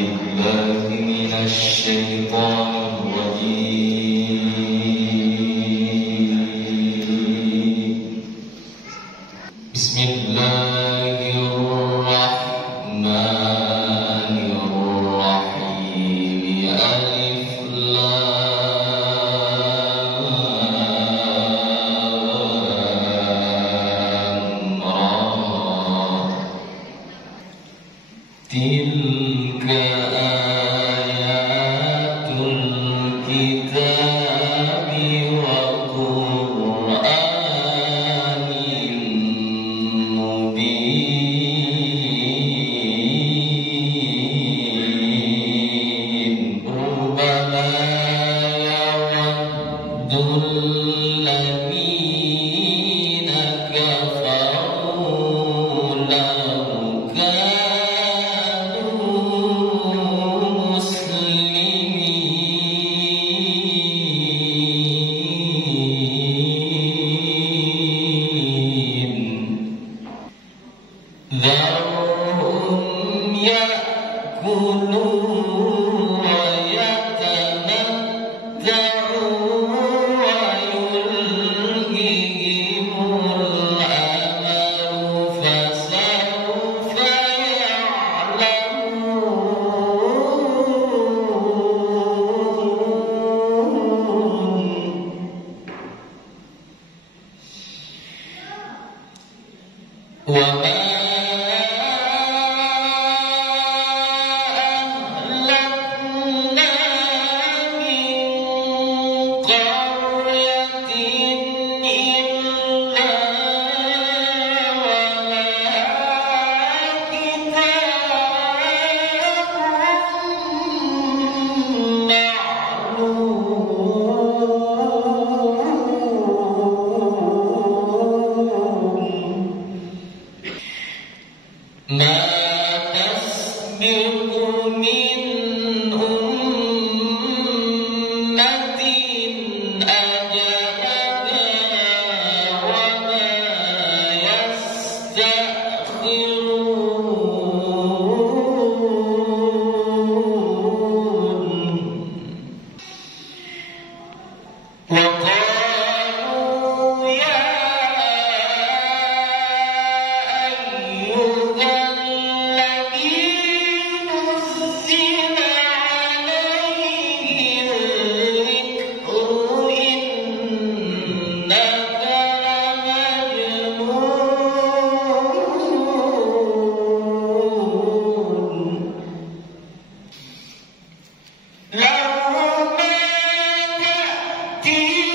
بالله من الشيطان الرجيم. بسم الله الرحمن الرحيم. ألف لام را. تلك آيات الكتاب وقرآن مبين. ربما يود الذين كفروا لو كانوا مسلمين. ذرهم يأكلوا ويتمتعوا ويلههم الأمل فسوف يعلمون. وما أهلكنا من قرية إلا ولها كتاب معلوم. ما تسبق من أمة أجلها وما يستأخرون. وقالوا يا أيها الذي نزل عليه الذكر إنك لمجنون. لو ما تأتينا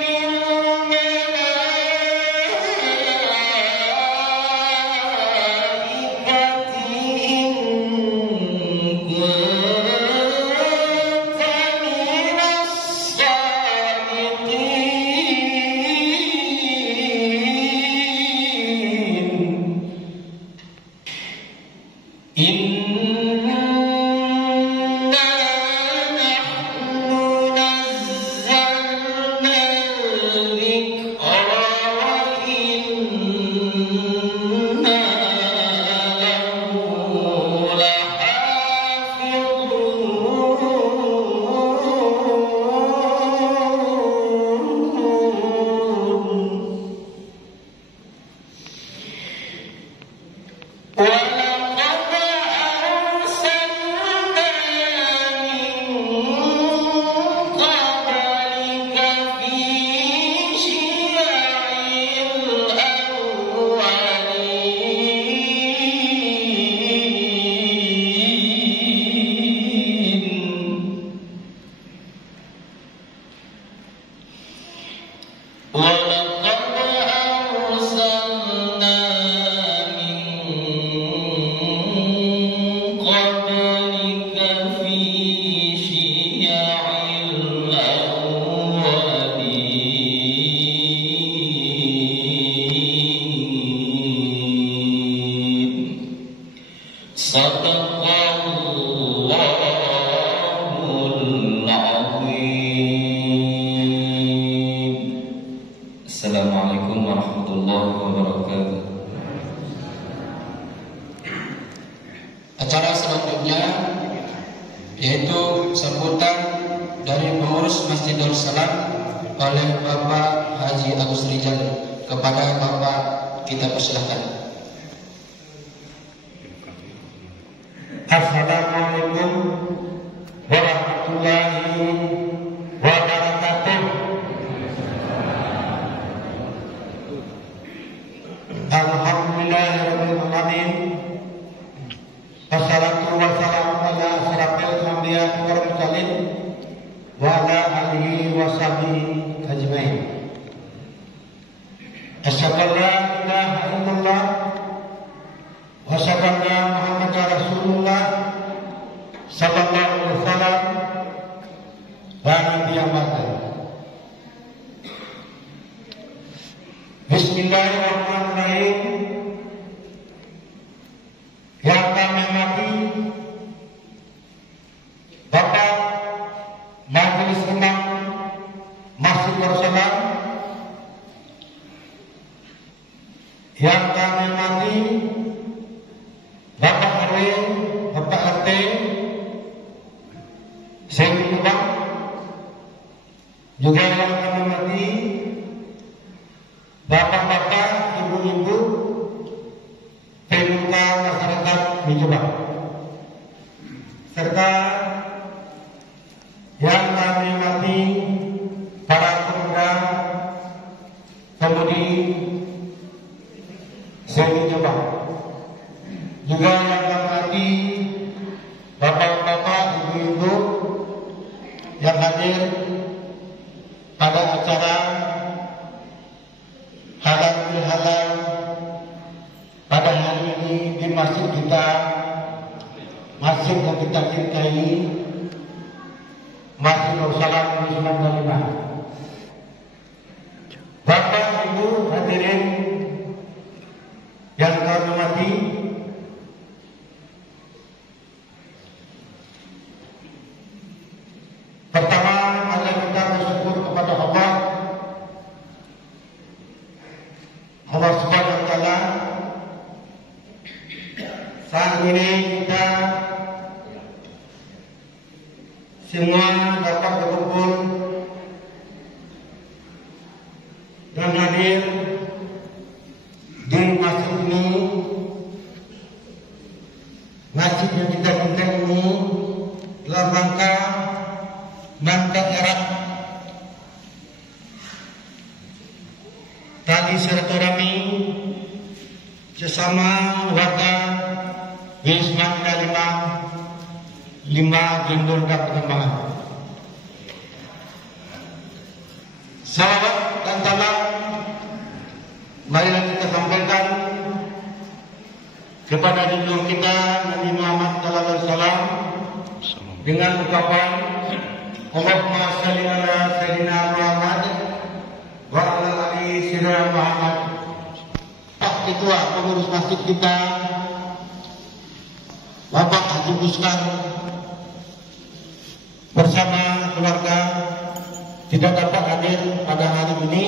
بالملائكة إن كنت من الصادقين. إنا نحن نزلنا الذكر وإنا له لحافظون. ولقد أرسلنا من قبلك في شيع الأولين. ولقد أرسلنا من قبلك في شيع الأولين. صدق الله العظيم. Assalamualaikum warahmatullahi wabarakatuh. yaitu sambutan dari pengurus Masjidul Salam oleh Bapak Haji Agus Rijal. Kepada Bapak kita persilahkan. Assalamualaikum warahmatullahi wabarakatuh. Alhamdulillahirabbil alamin. Wassalatu wassalamu ala asyrafil anbiya'i wal mursalin wa ala alihi wa sahbihi ajmain. Asyhadu an la ilaha illallah wa asyhadu anna Muhammadar Rasulullah sallallahu alaihi wasallam wa nabiyya ba'da. Bismillahirrahmanirrahim. Yang kami hormati Bapak Majelis Imam Masjidul Salam, yang kami hormati Bapak RW, Bapak RT, Sekda, juga yang kami hormati bapak-bapak, ibu-ibu, pemuda masyarakat di Jombang, serta yang kami hormati para pemuda pemudi Seni Jombang, juga yang kami hormati bapak-bapak, ibu-ibu yang hadir pada acara halal bihalal pada hari ini di masjid kita, masjid yang kita cintai, Masjidul Salam di Sunan Kalimantan. Bapak Ibu hadirin yang kami hormati, pertama mari kita bersyukur kepada Allah Subhanahu wa taala. Saat ini kita semua dapat berkumpul dan hadir di masjid ini, masjid yang kita cintai ini, dalam rangka erat tali silaturahmi sesama warga Wisma 5 Gendul dan Pengembangan. Salawat dan salam marilah kita sampaikan kepada junjungan kita Nabi Muhammad SAW dengan ucapan Allahumma shalli ala sayyidina Muhammad wa ala ali sayyidina Muhammad. Pak Ketua pengurus masjid kita Bapak Haji Buskar bersama keluarga tidak dapat hadir pada hari ini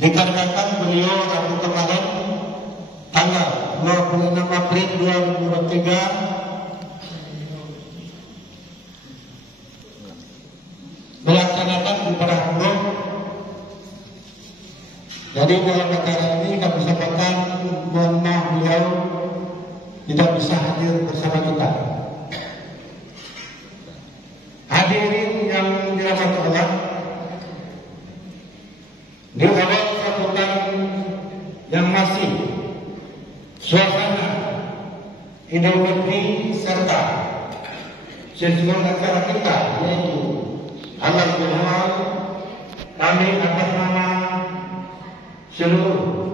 dikarenakan beliau Rabu kemarin tanggal 26 April 2023 melaksanakan ibadah umroh. Jadi dalam acara ini kami sampaikan mohon maaf beliau tidak bisa hadir bersama kita. Hadirin yang dirahmati Allah, di awal sambutan yang masih suasana Idul Fitri serta sejumlah acara kita yaitu halal bihalal, kami atas nama seluruh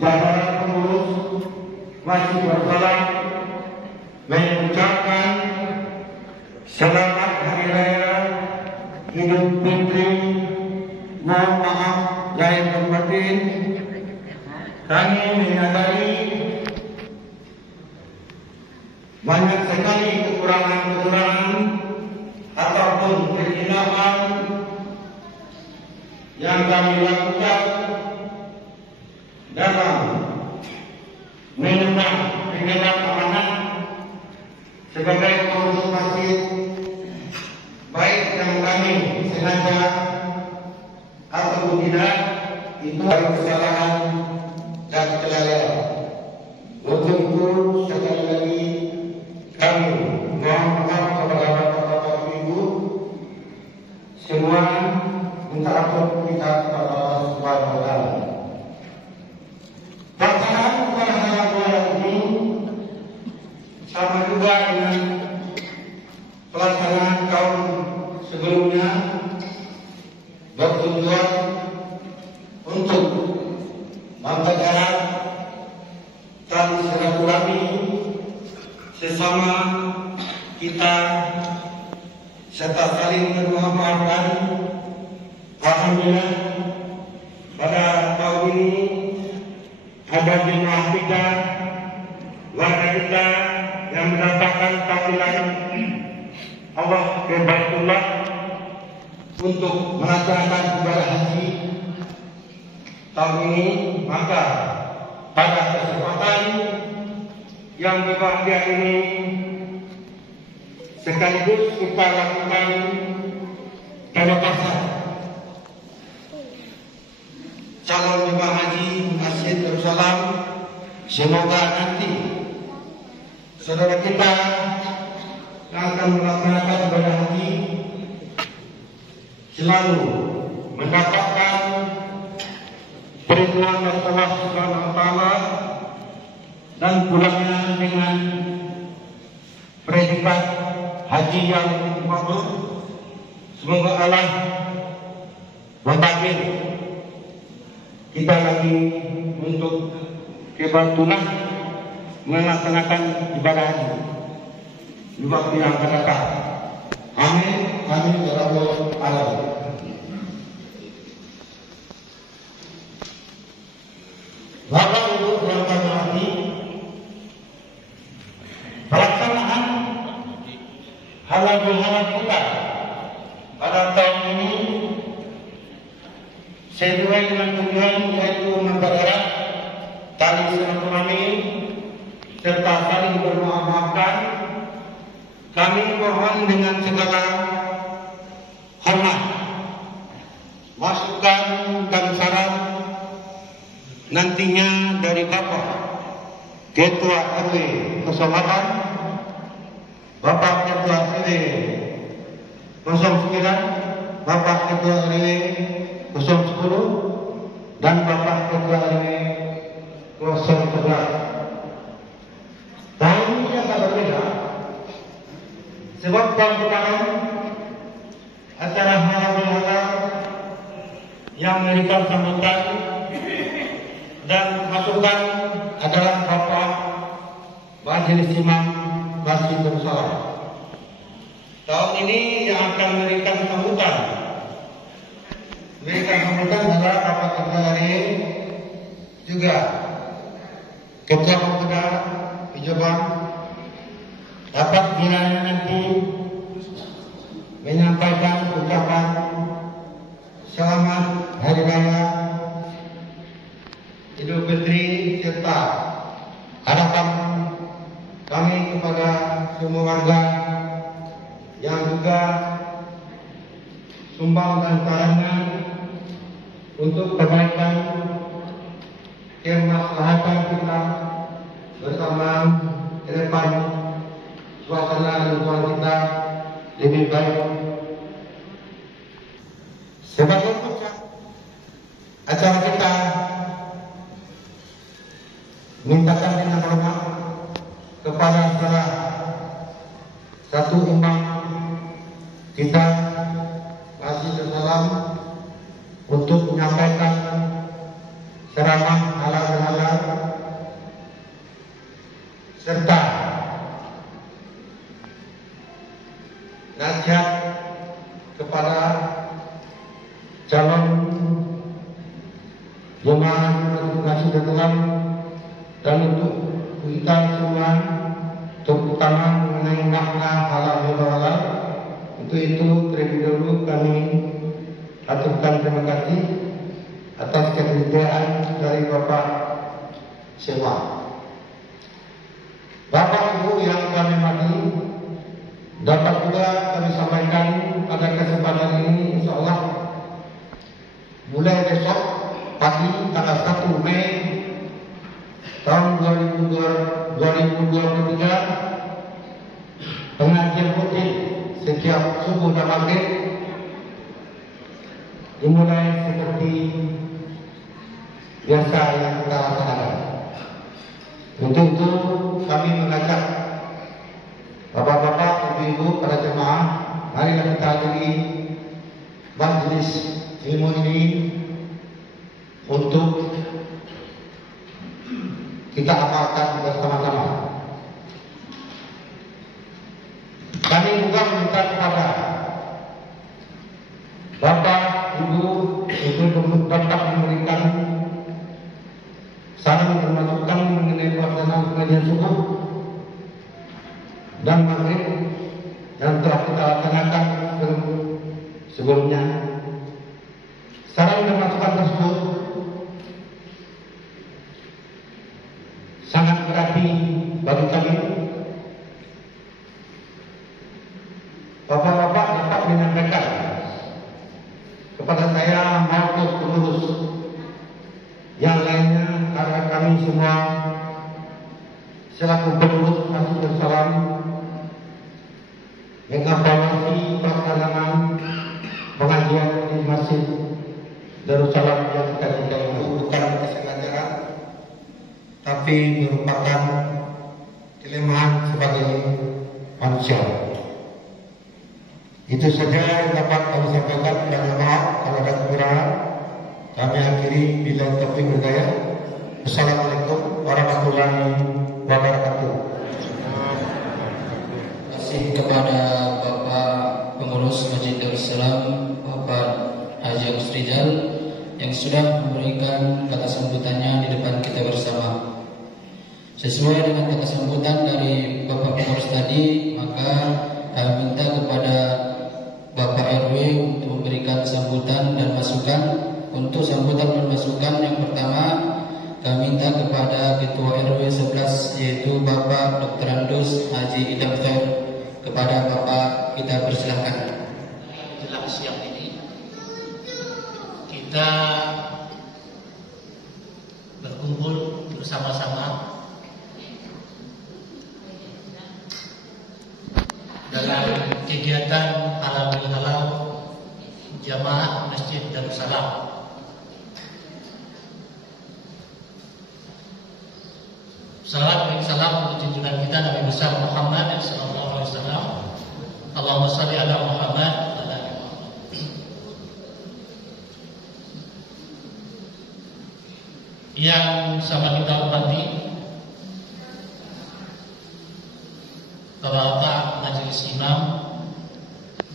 jajaran pengurus Masjidul Salam mengucapkan selamat hari raya Idul Fitri. Mohon maaf lahir dan batin. Kami menyadari banyak sekali kekurangan-kekurangan ataupun kekhilafan yang kami lakukan dalam mengemban amanah sebagai pengurus masjid, baik yang kami sengaja atau tidak, itu adalah kesalahan dan kelalaian. Untuk itu sekali lagi kami mohon maaf kepada bapak-bapak ibu semua, minta ampun kita kepada Allah Subhanahu wa taala. Pelaksanaan upacara ini sama juga dengan pelaksanaan tahun sebelumnya, bertujuan untuk mempererat tali silaturahmi sesama kita serta saling memaafkan. Alhamdulillah pada tahun ini ada jemaah kita, warga kita yang mendapatkan tampilan Allah ke Baitullah untuk melaksanakan ibadah haji tahun ini. Maka pada kesempatan yang berbahagia ini sekaligus kita lakukan pelepasan calon jemaah haji Masjid Darussalam. Semoga nanti saudara kita yang akan melaksanakan ibadah haji selalu mendapatkan perlindungan dari Allah Subhanahu wa taala dan pulangnya dengan predikat haji yang mabrur. Semoga Allah membantu kita lagi untuk kebantuan melaksanakan ibadah haji di waktu yang akan datang. Amin. Amin ya rabbal alamin. Bapak Ibu yang kami hormati, pelaksanaan halal bihalal kita pada tahun ini sesuai dengan tujuan, yaitu mempererat tali silaturahmi serta saling bermaaf-maafkan. Kami mohon dengan segala hormat, masukan dan saran nantinya dari Bapak Ketua RW 08, Bapak Ketua RW 09, Bapak Ketua RW 010 dan Bapak Ketua RW 011. Tahun ini agak berbeda sebab tahun kemarin acara halal yang memberikan sambutan dan masukan adalah Bapak Majelis Imam Masjid Darussalam. Tahun ini yang akan memberikan sambutan adalah Bapak Ketua RW, juga Ketua Pemuda Jombang. Dapat kiranya nanti menyampaikan ucapan selamat Hari Raya Idul Fitri serta harapan kami kepada semua warga yang juga sumbang dan sarannya untuk kebaikan kemaslahatan kita bersama ke depan, suasana lingkungan kita lebih baik. Sebagai puncak acara kita, mintakan dengan hormat kepada salah satu imam kita Masjid Darussalam untuk menyampaikan ceramah halal serta nasihat kepada calon jemaah Masjid Darussalam dan untuk kita semua, terutama mengenai makna halal bihalal. Untuk itu terlebih dahulu kami aturkan terima kasih atas kesediaan dari Bapak Sewa. Bapak Ibu yang kami hormati, Dapat juga kami sampaikan pada kesempatan ini, insya Allah mulai besok pagi tanggal 1 Mei tahun 2023 pengajian rutin setiap subuh dan maghrib dimulai seperti biasa yang kita laksanakan. Untuk itu kami mengajak bapak-bapak, ibu-ibu, para jemaah, marilah kita hadiri majelis ilmu ini untuk kita amalkan bersama-sama. Kami juga meminta kepada bapak, ibu untuk dapat memberikan saran dan masukan mengenai pelaksanaan pengajian subuh dan maghrib yang telah kita laksanakan sebelumnya. Saran dan masukan tersebut sangat berarti bagi kami. Bapak-bapak dapat menyampaikan kepada saya maupun pengurus yang lainnya, karena kami semua selaku pengurus Masjid Darussalam mengevaluasi pelaksanaan pengajian di Masjid Darussalam yang kita itu bukan kesengajaan, tapi merupakan kelemahan sebagai manusia. Itu saja yang dapat kami sampaikan, dan maaf kalau ada kekurangan. Kami akhiri bila taufiq hidayah. Assalamualaikum warahmatullahi wabarakatuh. Terima kasih kepada Bapak Pengurus Masjid Darussalam, Bapak Haji Agus Rizal, yang sudah memberikan kata sambutannya di depan kita bersama. Sesuai dengan kata sambutan dari Bapak Pengurus tadi, maka kami minta kepada Bapak RW untuk memberikan sambutan dan masukan. Untuk sambutan dan masukan yang pertama, kami minta kepada Ketua RW 11 yaitu Bapak Dr. Andus Haji Idam Khair. Kepada Bapak kita persilahkan. Menjelang siang ini kita berkumpul bersama-sama dalam kegiatan halal bil halal jamaah Masjid Darussalam. Salam dan salam untuk junjungan kita Nabi besar Muhammad sallallahu alaihi wasallam. Allahumma shalli ala Muhammad wa ala ali Muhammad. Yang sama kita hormati Bapak Majelis Imam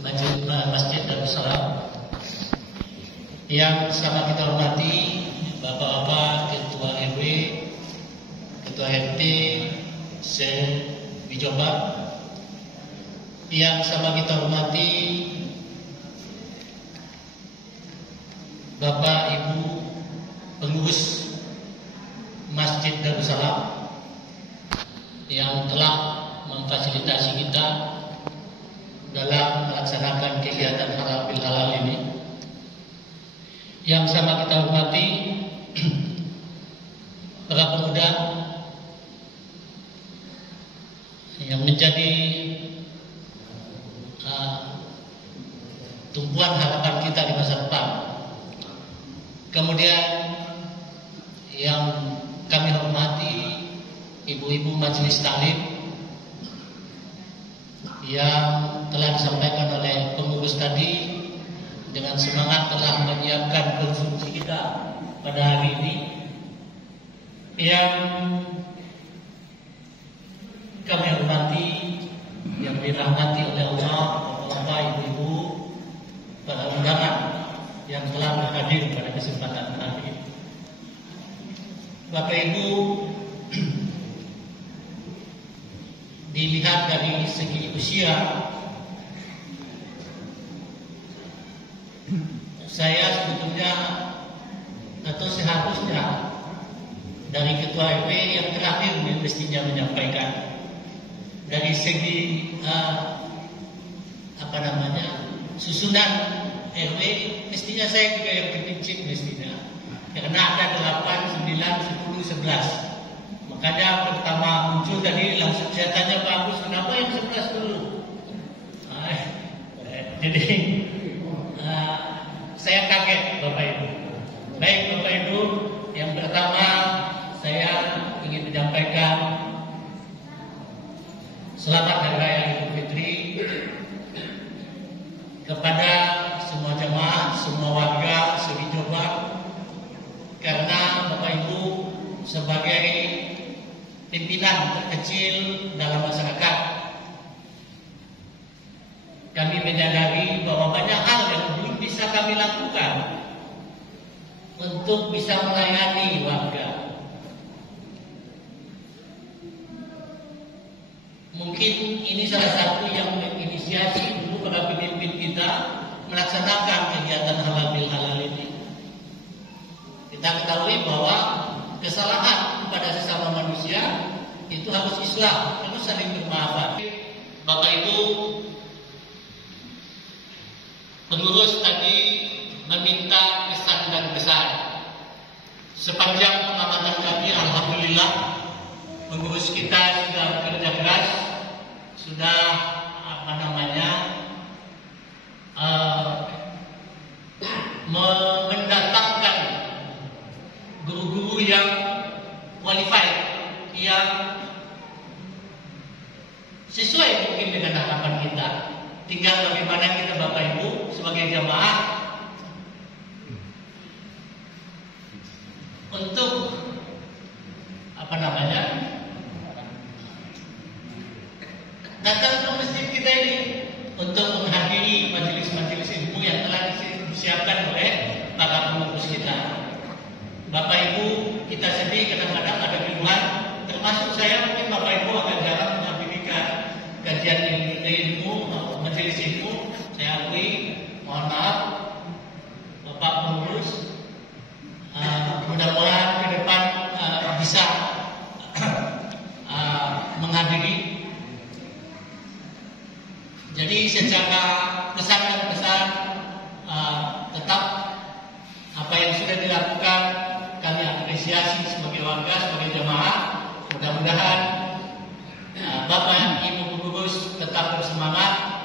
Masjid Darussalam, yang sama kita hormati Bapak-bapak Ketua RW, Ketua RT se-Bijoba, yang sama kita hormati Bapak Ibu pengurus Masjid Darussalam yang telah memfasilitasi kita dalam melaksanakan kegiatan halal bil halal ini. Yang sama kita hormati para pemuda yang menjadi tumpuan harapan kita di masa depan. Kemudian yang kami hormati ibu-ibu majelis taklim yang telah disampaikan oleh pengurus tadi, dengan semangat telah menyiapkan konsumsi kita pada hari ini. Yang kami hormati, yang dirahmati oleh Allah, Bapak, Ibu-ibu, para undangan yang telah berhadir pada kesempatan hari ini. Bapak Ibu, dilihat dari segi usia, saya sebetulnya atau seharusnya dari Ketua RW yang terakhir mestinya menyampaikan. Dari segi susunan RW, mestinya saya juga yang kepincin mestinya. Karena ada 8, 9, 10, 11. Makanya pertama muncul tadi langsung saya tanya Pak Agus, kenapa yang 11 dulu? Jadi saya kaget Bapak Ibu. Baik Bapak Ibu, yang pertama saya ingin menyampaikan selamat Hari Raya Idul Fitri kepada semua jamaah, semua warga Seri Jombang, karena Bapak Ibu sebagai pimpinan terkecil dalam masyarakat, kami menyadari bahwa banyak hal yang belum bisa kami lakukan untuk bisa melayani warga. Mungkin ini salah satu yang menginisiasi dulu para pemimpin kita melaksanakan kegiatan halal bil halal ini. Kita ketahui bahwa kesalahan kepada sesama manusia itu harus islah, harus saling bermaafan. Bapak Ibu pengurus tadi meminta kesan dan kesan. Sepanjang pengamatan kami, alhamdulillah, pengurus kita sudah bekerja keras, sudah mendatangkan guru-guru yang qualified, yang sesuai mungkin dengan harapan kita. Tinggal bagaimana kita Bapak Ibu sebagai jamaah untuk datang ke masjid kita ini untuk menghadiri majelis-majelis ilmu yang telah disiapkan oleh para pengurus kita. Bapak Ibu, kita sedih kadang-kadang ada keluhan, termasuk saya mungkin Bapak Ibu agak jarang menghadiri kajian ilmu, majelis ilmu. Saya akui, mohon maaf Bapak pengurus, mudah-mudahan ke depan bisa menghadiri. Jadi secara kesan dan pesan tetap apa yang sudah dilakukan kami apresiasi sebagai warga, sebagai jamaah. Mudah-mudahan Bapak Ibu pengurus tetap bersemangat,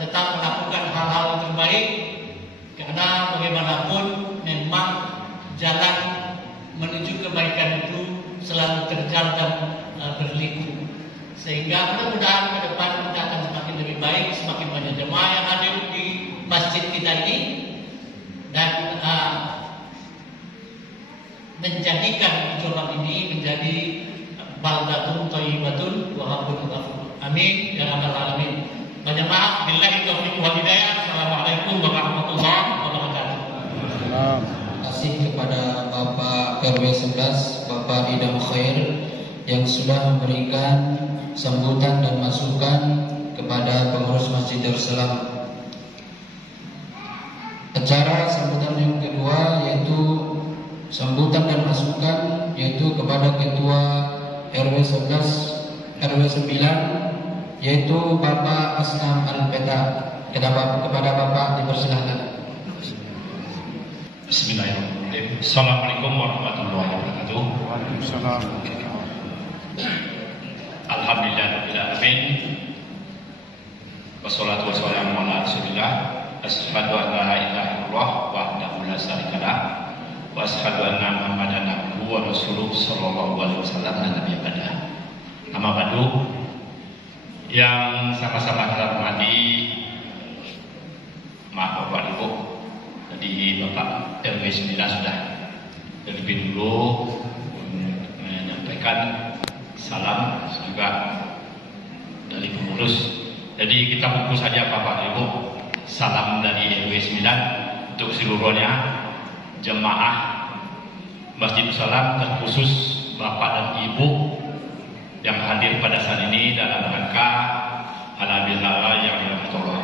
tetap melakukan hal-hal yang terbaik, karena bagaimanapun memang jalan menuju kebaikan itu selalu terjal dan berliku. Sehingga mudah-mudahan ke depan kita akan semakin lebih baik, semakin banyak jemaah yang hadir di masjid kita ini, dan menjadikan Jombang ini menjadi baldatun thayyibatun wa rabbun ghafur. Amin ya rabbal alamin. Banyak maaf, billahi taufiq wal hidayah. Assalamualaikum warahmatullahi wabarakatuh. Terima kasih kepada Bapak RW 11, Bapak Idam Khair, yang sudah memberikan sambutan dan masukan kepada pengurus Masjid Darussalam. Acara sambutan yang kedua yaitu sambutan dan masukan yaitu kepada Ketua RW 11 RW 9 yaitu Bapak Asnam Al-Peta. Kepada Bapak dipersilakan. Bismillahirrahmanirrahim. Assalamualaikum warahmatullahi wabarakatuh. Waalaikumsalam. Alhamdulillahirabbil alamin. Wassalatu wassalamu ala Rasulillah. Asyhadu an la ilaha illallah wahdahu la syarikalah wa asyhadu anna Muhammadan abduhu wa rasuluhu sallallahu alaihi wasallam nabi pada. Amma ba'du, yang sama-sama kita hormati maaf Bapak Ibu, tadi Bapak RW 9 sudah terlebih dulu menyampaikan salam juga dari pengurus. Jadi kita bungkus saja Bapak Ibu, salam dari RW 9 untuk seluruhnya jemaah Masjid Darussalam, terkhusus Bapak dan Ibu yang hadir pada saat ini dalam rangka halal bil halal yang dirahmati Allah.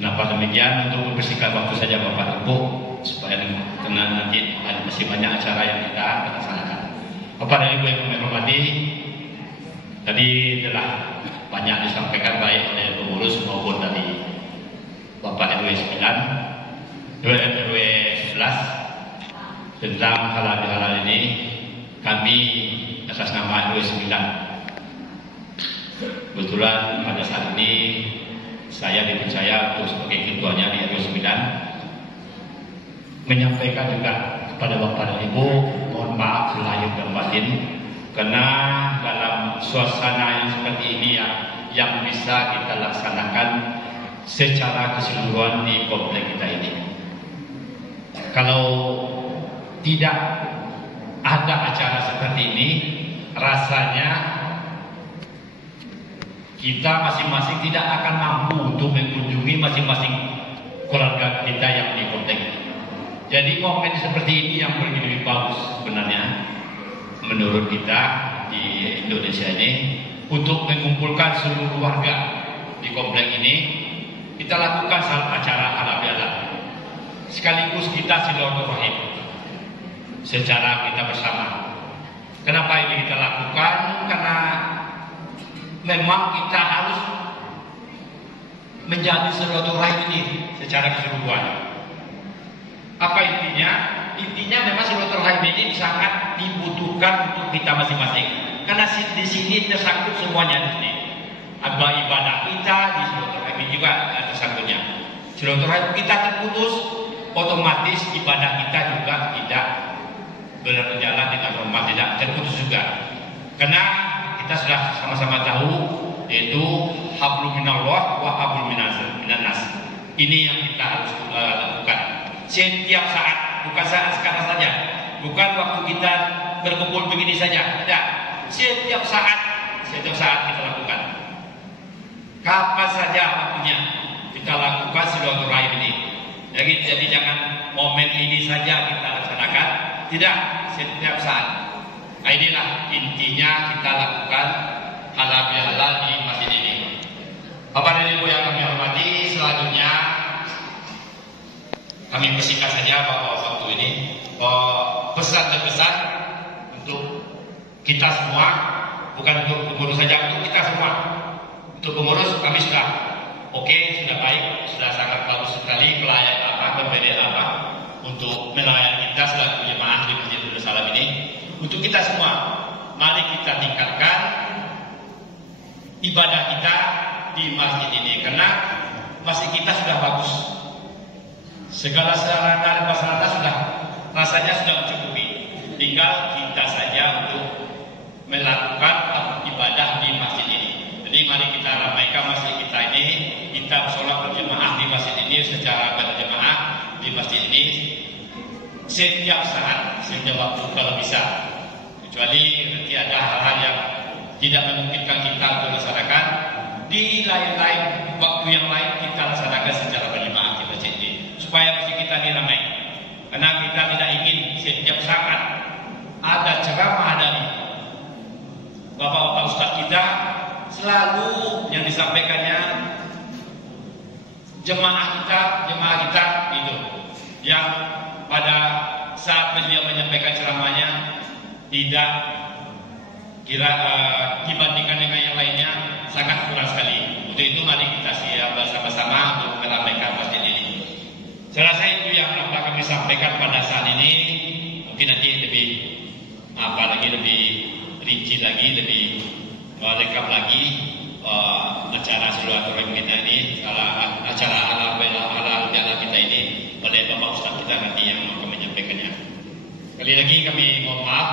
Kenapa demikian? Untuk membersihkan waktu saja Bapak Ibu, supaya nanti masih banyak acara yang kita laksanakan. Bapak dan Ibu yang kami hormati, tadi telah banyak disampaikan baik oleh pengurus maupun RW 11 tentang halal ini. Kami atas nama RW 9. Kebetulan pada saat ini saya dipercaya untuk sebagai ketuanya di RW 9 menyampaikan juga kepada Bapak dan Ibu mohon maaf lahir dan batin, karena dalam suasana yang seperti ini yang bisa kita laksanakan secara keseluruhan di komplek kita ini. Kalau tidak ada acara seperti ini, rasanya kita masing-masing tidak akan mampu untuk mengunjungi masing-masing keluarga kita yang di komplek. Jadi momen seperti ini yang paling lebih bagus sebenarnya menurut kita di Indonesia ini, untuk mengumpulkan seluruh warga di komplek ini. Kita lakukan acara halal bihalal sekaligus kita silaturahim secara kita bersama. Kenapa ini kita lakukan? Karena memang kita harus menjadi silaturahim ini secara keseluruhan. Apa intinya? Intinya memang silaturahim ini sangat dibutuhkan untuk kita masing-masing. Karena di sini tersangkut semuanya di sini. Ada ibadah kita di silaturahim juga tersangkutnya. Silaturahim kita terputus, otomatis ibadah kita juga tidak berjalan dengan normal, tidak terputus juga. Karena kita sudah sama-sama tahu, yaitu hablum minallah wa hablum minannas. Ini yang kita harus lakukan setiap saat, bukan saat sekarang saja, bukan waktu kita berkumpul begini saja, tidak. Setiap saat kita lakukan. Kapan saja waktunya kita lakukan silaturahim ini. Jadi jangan momen ini saja kita laksanakan, tidak, setiap saat. Nah, inilah intinya kita lakukan halal bihalal di masjid ini. Bapak dan Ibu yang kami hormati, selanjutnya kami bersihkan saja bahwa waktu ini pesan dan pesan untuk kita semua, bukan untuk pengurus saja, untuk kita semua. Untuk pengurus kami sudah sudah baik, sudah sangat bagus sekali pelayan berbeda untuk melayani kita selaku jemaah di Masjid Darussalam ini. Untuk kita semua, mari kita tingkatkan ibadah kita di masjid ini, karena masjid kita sudah bagus. Segala sarana dan prasarana rasanya sudah mencukupi. Tinggal kita saja untuk melakukan ibadah di masjid ini. Jadi mari kita ramaikan masjid kita ini, kita sholat berjemaah di masjid ini secara berjemaah di masjid ini setiap saat, setiap waktu kalau bisa. Kecuali nanti ada hal-hal yang tidak memungkinkan kita untuk laksanakan di lain-lain waktu yang lain, kita laksanakan secara berjemaah di masjid ini supaya masjid kita diramai. Karena kita tidak ingin setiap saat ada ceramah dari bapak-bapak ustaz kita, selalu yang disampaikannya jemaah kita itu yang pada saat beliau menyampaikan ceramahnya tidak dibandingkan dengan yang lainnya sangat kurang sekali. Untuk itu mari kita siap bersama-sama untuk meramaikan masjid ini. Saya rasa itu yang dapat kami sampaikan pada saat ini. Mungkin nanti lebih lebih rinci lagi, lebih lengkap lagi acara silaturahim kita ini, acara halal bihalal kita ini oleh Bapak Ustaz kita nanti yang akan menyampaikannya. Kali lagi kami mohon maaf,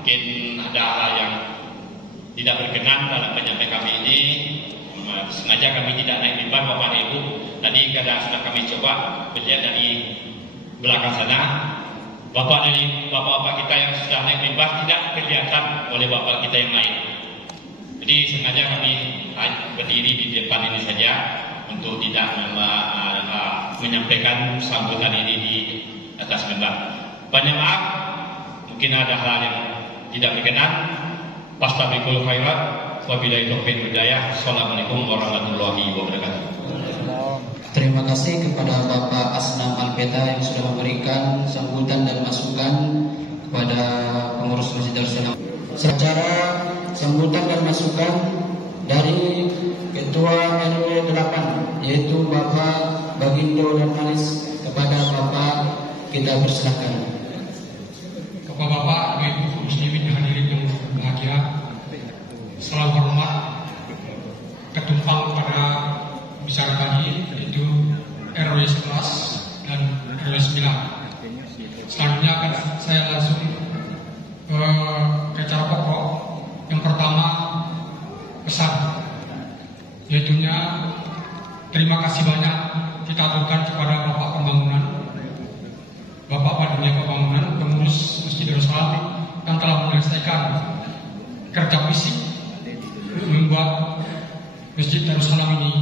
mungkin ada hal yang tidak berkenan dalam penyampaian kami ini. Sengaja kami tidak naik mimbar Bapak dan Ibu. Tadi kadang sudah kami coba melihat dari belakang sana, bapak-bapak kita yang sudah naik mimbar tidak kelihatan oleh bapak kita yang lain. Jadi sengaja kami berdiri di depan ini saja untuk tidak menyampaikan sambutan ini di atas mimbar. Banyak maaf, mungkin ada hal yang tidak berkenan. Fastabiqul khairat, wabillahi taufiq hidayah. Assalamualaikum warahmatullahi wabarakatuh. Terima kasih kepada Bapak Asnam Alpeta yang sudah memberikan sambutan dan masukan kepada pengurus Masjid Darussalam. Secara sambutan dan masukan dari Ketua RW 8 yaitu Bapak Bagindo dan Manis kepada Bapak, kita persilahkan. Bapak-bapak, ibu muslimin yang hadirin yang berbahagia, salam hormat ketumpang pada bicara tadi, yaitu RW 11 dan RW 9. Selanjutnya akan saya langsung ke cara pokok. Yang pertama, pesan, yaitunya terima kasih banyak kita aturkan kepada Bapak Pembangunan, Bapak Badunia Pembangunan, pengurus Masjid Darussalam yang telah menyelesaikan kerja fisik membuat Masjid Darussalam ini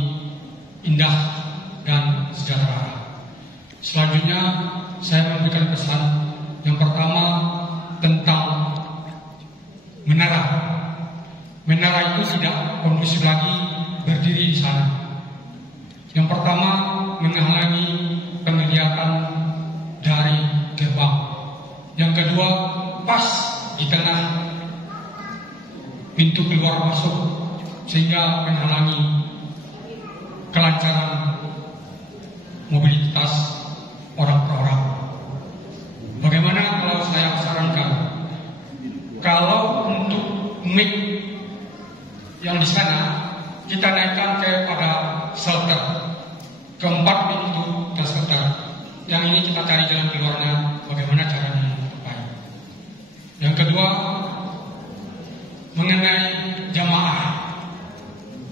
indah dan sejahtera. Selanjutnya saya memberikan pesan yang pertama tentang menara. Menara itu tidak kondusif lagi berdiri di sana. Yang pertama, menghalangi penglihatan dari gerbang. Yang kedua, pas di tengah pintu keluar masuk, sehingga menghalangi kelancaran mobilitas orang per orang. Bagaimana kalau saya sarankan, kalau untuk mic yang di sana kita naikkan kepada shelter, keempat mic itu ke shelter. Yang ini kita cari jalan keluarnya, bagaimana caranya terbaik. Yang kedua, mengenai jamaah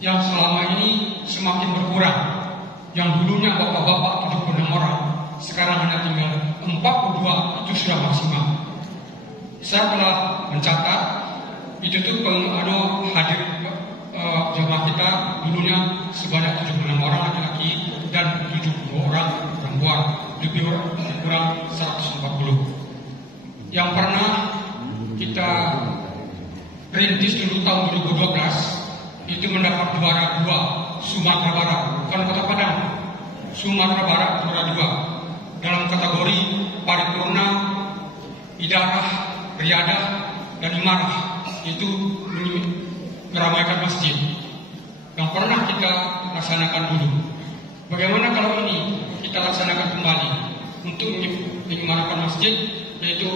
yang selama ini semakin berkurang. Yang dulunya bapak-bapak 76 orang, sekarang hanya tinggal 42, itu sudah maksimal. Saya telah mencatat, itu tuh hadir jamaah kita dulunya sebanyak 76 orang laki-laki dan 70 orang perempuan, lebih kurang 140. Yang pernah kita rintis dulu tahun 2012, itu mendapat juara 2 Sumatera Barat, bukan Kota Padang, Sumatera Barat juara 2 dalam kategori paripurna, idarah, riadah, dan imarah, itu meramaikan masjid yang pernah kita laksanakan dulu. Bagaimana kalau ini kita laksanakan kembali untuk menyemarakan masjid, yaitu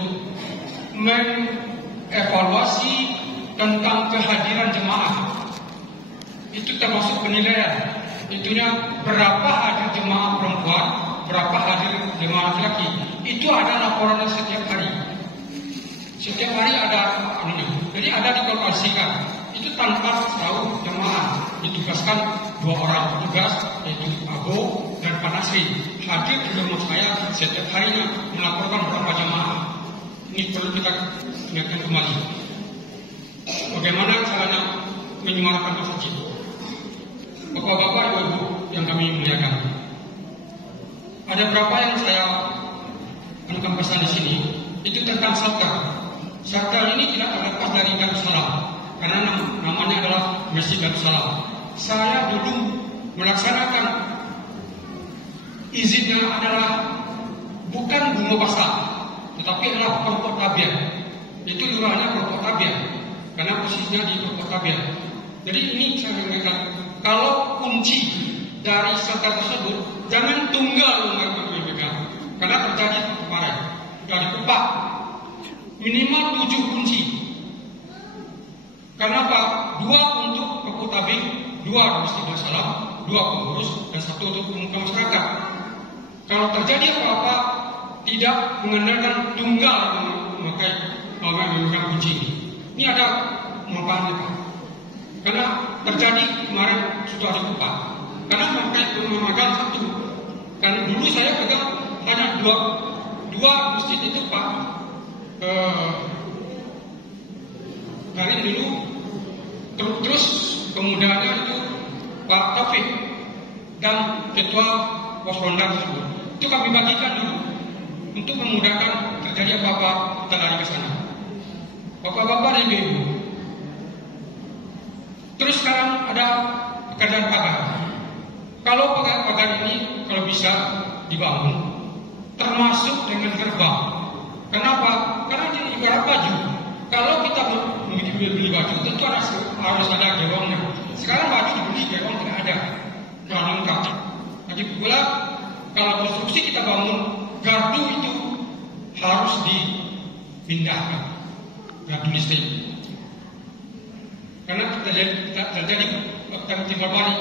mengevaluasi tentang kehadiran jemaah. Itu termasuk penilaian. Itunya berapa hadir jemaah perempuan, berapa hadir jemaah laki-laki. Itu ada laporannya setiap hari. Setiap hari ada jadi ada dikalkulasikan. Itu tanpa tahu jemaah ditugaskan 2 orang petugas, yaitu Abu dan Pak Nasri, hadir di rumah saya setiap harinya melaporkan berapa jemaah. Ini perlu kita ingatkan kembali. Bagaimana caranya menyemarakan masjid? Bapak-bapak, ibu-ibu yang kami muliakan, ada berapa yang saya akan pesan di sini? Itu tentang shelter. Shelter ini tidak terlepas dari Darussalam, karena namanya adalah Masjid Darussalam. Saya dulu melaksanakan izinnya adalah bukan Bungo Basah, tetapi adalah Pokok Tabiat. Itu lurahnya Pokok Tabiat, karena posisinya di Pokok Tabiat. Jadi ini saya sampaikan, kalau kunci dari shelter tersebut jangan tunggal memegang, karena terjadi kemarin dari Kupak minimal 7 kunci. Karena apa? 2 untuk Pokok Tabing, 2 Masjid Darussalam, 2 pengurus, dan 1 untuk pemuka masyarakat. Kalau terjadi apa-apa, tidak mengandalkan tunggal memegang kunci. Ini ada manfaatnya, Pak. Karena terjadi kemarin sudah di Kupak. Karena memegang 1. Karena dulu saya pegang hanya 2 masjid itu, Pak. Dari dulu terus kemudiannya itu Pak Taufik dan Ketua Pos Ronda tersebut. Itu kami bagikan dulu untuk memudahkan terjadi apa-apa kita lari ke sana. Bapak-bapak dan ibu. Terus sekarang ada pekerjaan pagar. Kalau pagar ini kalau bisa dibangun termasuk dengan gerbang. Kenapa? Karena dia ibarat baju. Kalau kita beli baju tentu harus ada gerbangnya. Sekarang baju dibeli, gerbang tidak ada. Nah, lengkap. Lagi pula kalau konstruksi kita bangun, gardu itu harus dipindahkan, gardu listrik. Karena terjadi timbal balik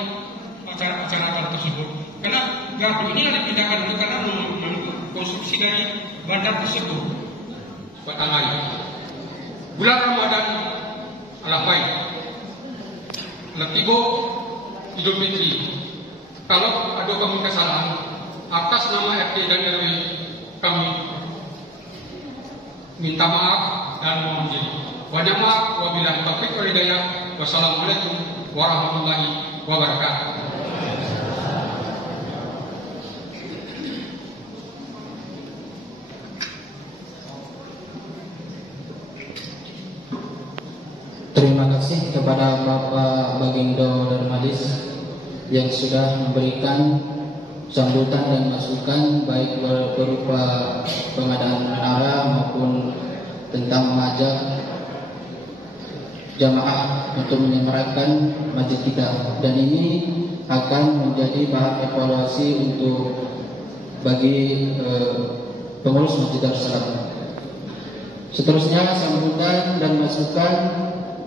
acara tersebut. Karena gardu ini harus dipindahkan dulu karena menunggu konstruksi dari bandar tersebut. Bulan Ramadan adalah baik. Tiba Idul Fitri. Kalau ada kami kesalahan atas nama RT dan RW, kami minta maaf dan mohon diri. Banyak maaf. Wabillahi taufiq wal hidayah. Wassalamualaikum warahmatullahi wabarakatuh. Terima kasih kepada Bapak Bagindo Darmadis yang sudah memberikan sambutan dan masukan baik berupa pengadaan menara maupun tentang mengajak jamaah untuk menyemarakan masjid kita, dan ini akan menjadi bahan evaluasi untuk bagi pengurus Masjid Darussalam. Seterusnya sambutan dan masukan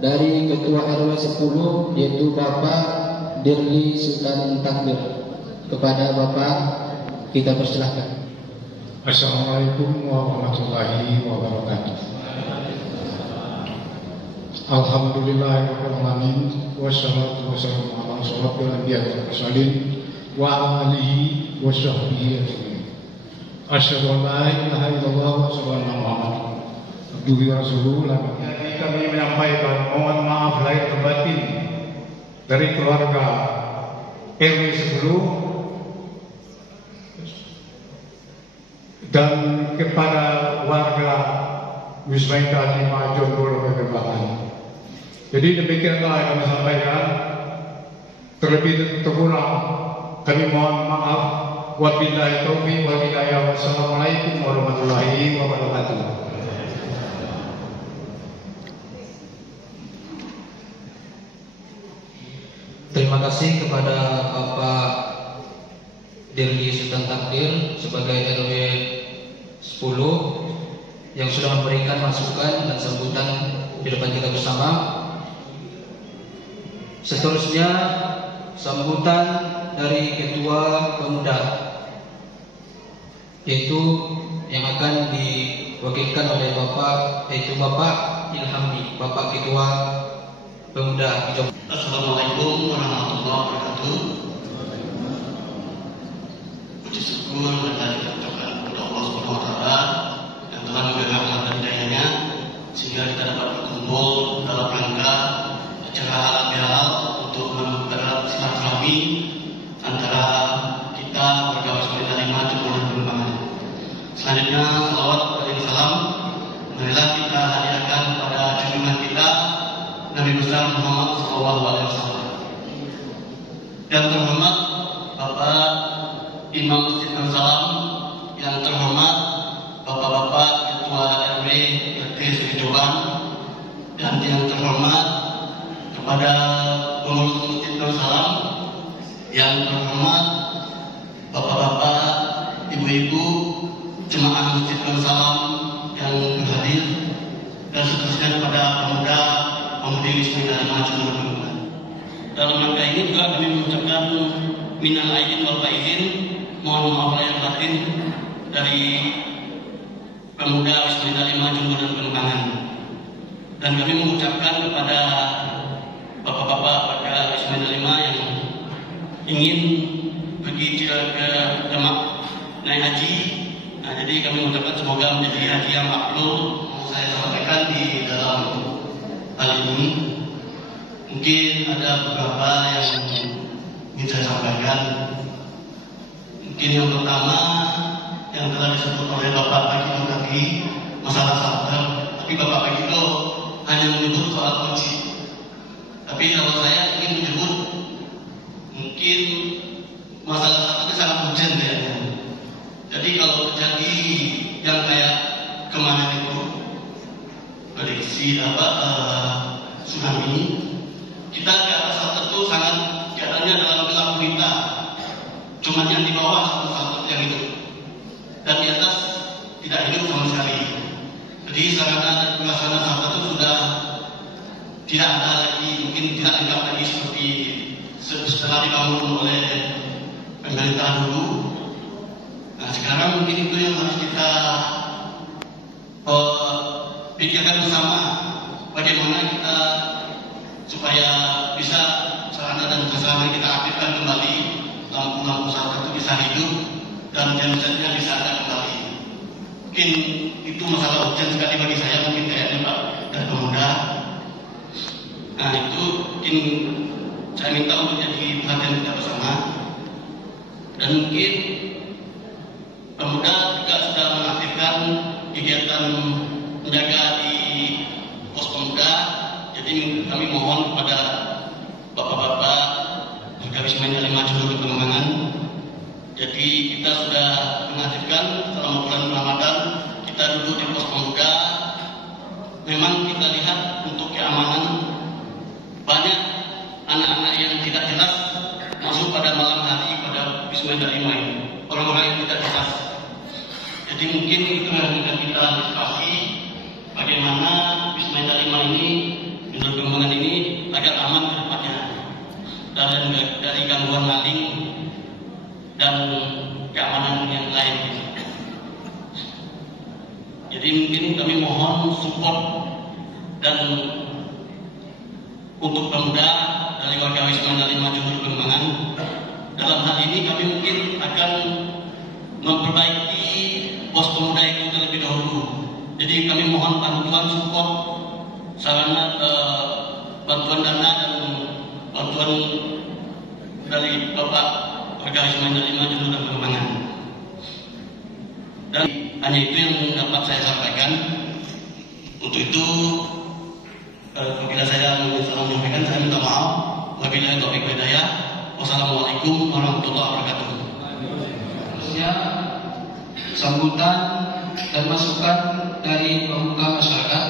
dari Ketua RW 10 yaitu Bapak Dirli Sultan Takdir. Kepada Bapak kita persilahkan. Assalamualaikum warahmatullahi wabarakatuh. Alhamdulillahirabbil alamin wassalatu wassalamu ala asyrofil anbiya'i wal mursalin wa ala alihi wa sahbihi ajmain. Asyhadu an la ilaha illallah wa asyhadu anna Muhammadan abduhu wa rasuluhu. Kami menyampaikan mohon maaf lahir batin dari keluarga RW 10 dan kepada warga Wisma Indah 5 Jonggol Kegebahan. Jadi demikianlah yang kami sampaikan. Terlebih terkurang kami mohon maaf. Wabillahi taufiq wal hidayah. Wassalamualaikum warahmatullahi wabarakatuh. Terima kasih kepada Bapak Dirli Sultan Takdir sebagai RW 10 yang sudah memberikan masukan dan sambutan di depan kita bersama. Seterusnya sambutan dari Ketua Pemuda, yaitu yang akan diwakilkan oleh Bapak, yaitu Bapak Ilhami, Bapak Ketua Pemuda Hijau. Assalamualaikum warahmatullahi wabarakatuh. Puji syukur dan diucapkan kepada Allah Subhanahu wa taala yang telah memberi rahmat dan hidayahnya sehingga kita dapat berkumpul dalam rangka acara halal bihalal untuk mempererat silaturahmi antara kita warga Wisma Indah 5 Jonggol dan Perumahan. Selanjutnya salawat dan salam marilah kita hadiahkan kepada junjungan kita Nabi besar Muhammad SAW. Yang terhormat Bapak Imam Masjid Darussalam, yang terhormat Bapak-bapak Ketua RW RT Sehijauan, dan yang terhormat kepada pengurus Masjid Darussalam, yang terhormat Bapak-bapak, Ibu-ibu jemaah Masjid Darussalam yang berhadir, dan seterusnya kepada pemuda pemudi Wisma Indah 5 Jonggol. Dalam rangka ini juga kami mengucapkan minal aidin wal faizin, mohon maaf lahir batin dari pemuda Wisma Indah 5 Jonggol dan Penukangan. Dan kami mengucapkan kepada bapak-bapak warga Wisma Indah 5 yang ingin pergi ke jemaah naik haji. Nah, jadi kami mengucapkan semoga menjadi haji yang makbul. Saya sampaikan di dalam hal ini, mungkin ada beberapa yang ingin saya sampaikan. Mungkin yang pertama yang telah disebut oleh Bapak Bagindo tadi, masalah sabda. Tapi Bapak Bagindo hanya menyebut soal kunci. Tapi kalau saya ingin menyebut, mungkin masalah sabda sangat urgent kayaknya. Jadi kalau terjadi yang kayak kemarin itu prediksi tsunami, kita ke atas tertentu sangat keadaannya dalam gelap gulita. Cuma yang di bawah sahabat yang hidup, dan di atas tidak hidup sama sekali. Jadi sarana sahabat itu sudah tidak ada lagi, mungkin tidak lengkap lagi seperti setelah dibangun oleh pemerintah dulu. Nah sekarang mungkin itu yang harus kita pikirkan bersama, bagaimana kita supaya bisa sarana dan prasarana kita aktifkan kembali, lampu-lampu sahabat itu bisa hidup dan jam-jamnya bisa ada kembali. Mungkin itu masalah urgent sekali bagi saya, mungkin kayaknya Pak dan Pemuda. Nah itu mungkin saya minta untuk jadi perhatian kita bersama. Dan mungkin Pemuda juga sudah mengaktifkan kegiatan menjaga di pos Pemuda. Jadi kami mohon kepada bapak-bapak warga Wisma Indah 5 Jember Pengembangan. Jadi kita sudah mengaktifkan selama bulan Ramadan, kita duduk di pos Pemuda. Memang kita lihat untuk keamanan, banyak anak-anak yang tidak jelas masuk pada malam hari pada Wisma Indah 5 ini, orang-orang yang tidak jelas. Jadi mungkin itu yang akan kita diskusi, bagaimana Wisma Indah 5 ini, Indah Pengembangan ini agar aman ke depannya dari gangguan maling dan keamanan yang lain. Jadi mungkin kami mohon support dan untuk Pemuda dari warga Wisma Indah 5 Jember Pengembangan. Dalam hal ini kami mungkin akan memperbaiki pos Pemuda itu terlebih dahulu. Jadi kami mohon bantuan support, sarana bantuan dana dan bantuan dari Bapak warga Wisma Indah 5 Jember Pengembangan. Dan hanya itu yang dapat saya sampaikan. Untuk itu, apabila saya menyampaikan, saya minta maaf. Wabillahi taufiq wal hidayah. Wassalamualaikum warahmatullahi wabarakatuh. Sambutan dan masukan dari pemuka masyarakat,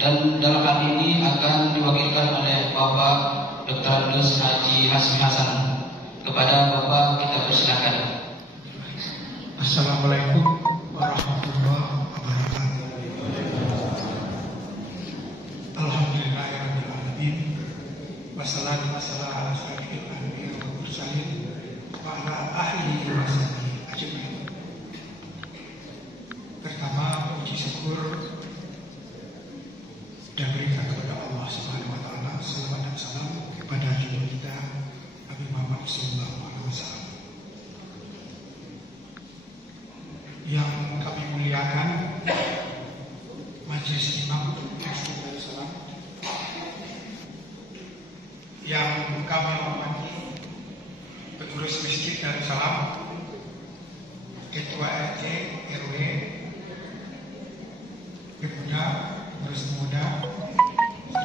dan dalam hal ini akan diwakilkan oleh Bapak Dr. Nus Haji Hasmi Hasan. Kepada Bapak kita persilakan. Assalamualaikum warahmatullahi wabarakatuh. Alhamdulillahirabbil alamin. Wassalatu wassalamu ala asyrofil anbiya'i wal mursalin wa ala alihi wa sahbihi ajmain. Pertama, puji syukur dan berikan kepada Allah Subhanahu wa taala, salawat dan salam kepada junjungan kita Nabi Muhammad sallallahu alaihi wasallam. Yang kami muliakan Majelis Imam Masjid Darussalam, yang kami hormati pengurus Masjid Darussalam, Ketua RT RW, Pemuda, Pengurus Pemuda,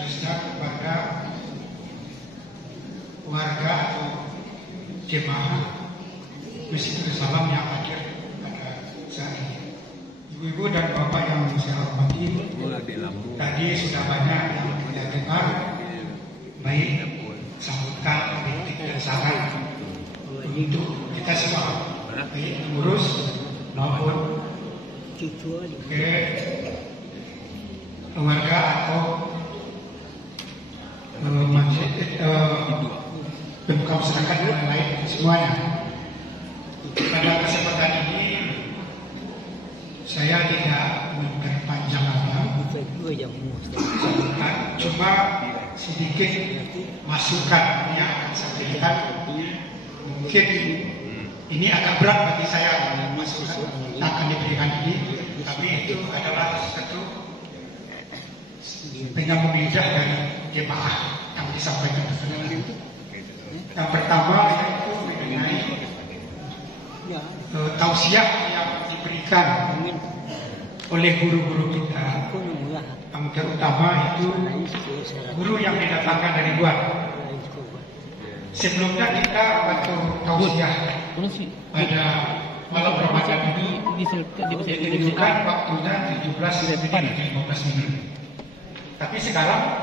serta kepada warga atau jemaah Masjid Darussalam yang hadir saat ini. Ibu-ibu dan bapak yang saya hormati, tadi sudah banyak yang kita dengar, baik sambutan, kritik dan saran untuk kita semua, baik pengurus maupun ke warga atau pemuka masyarakat dan lain semuanya. Pada kesempatan ini saya tidak memperpanjang sambutan, cuma sedikit masukan yang akan saya berikan. Mungkin ini agak berat bagi saya masukan akan diberikan ini, tapi itu adalah satu penyambung lidah dari jemaah yang disampaikan. Yang pertama yaitu mengenai tausiah yang diberikan oleh guru-guru kita, yang terutama itu guru yang didatangkan dari luar. Sebelumnya kita waktu tausiah pada malam Ramadan ini ditunjukkan waktunya 17 menit 15 menit. Tapi sekarang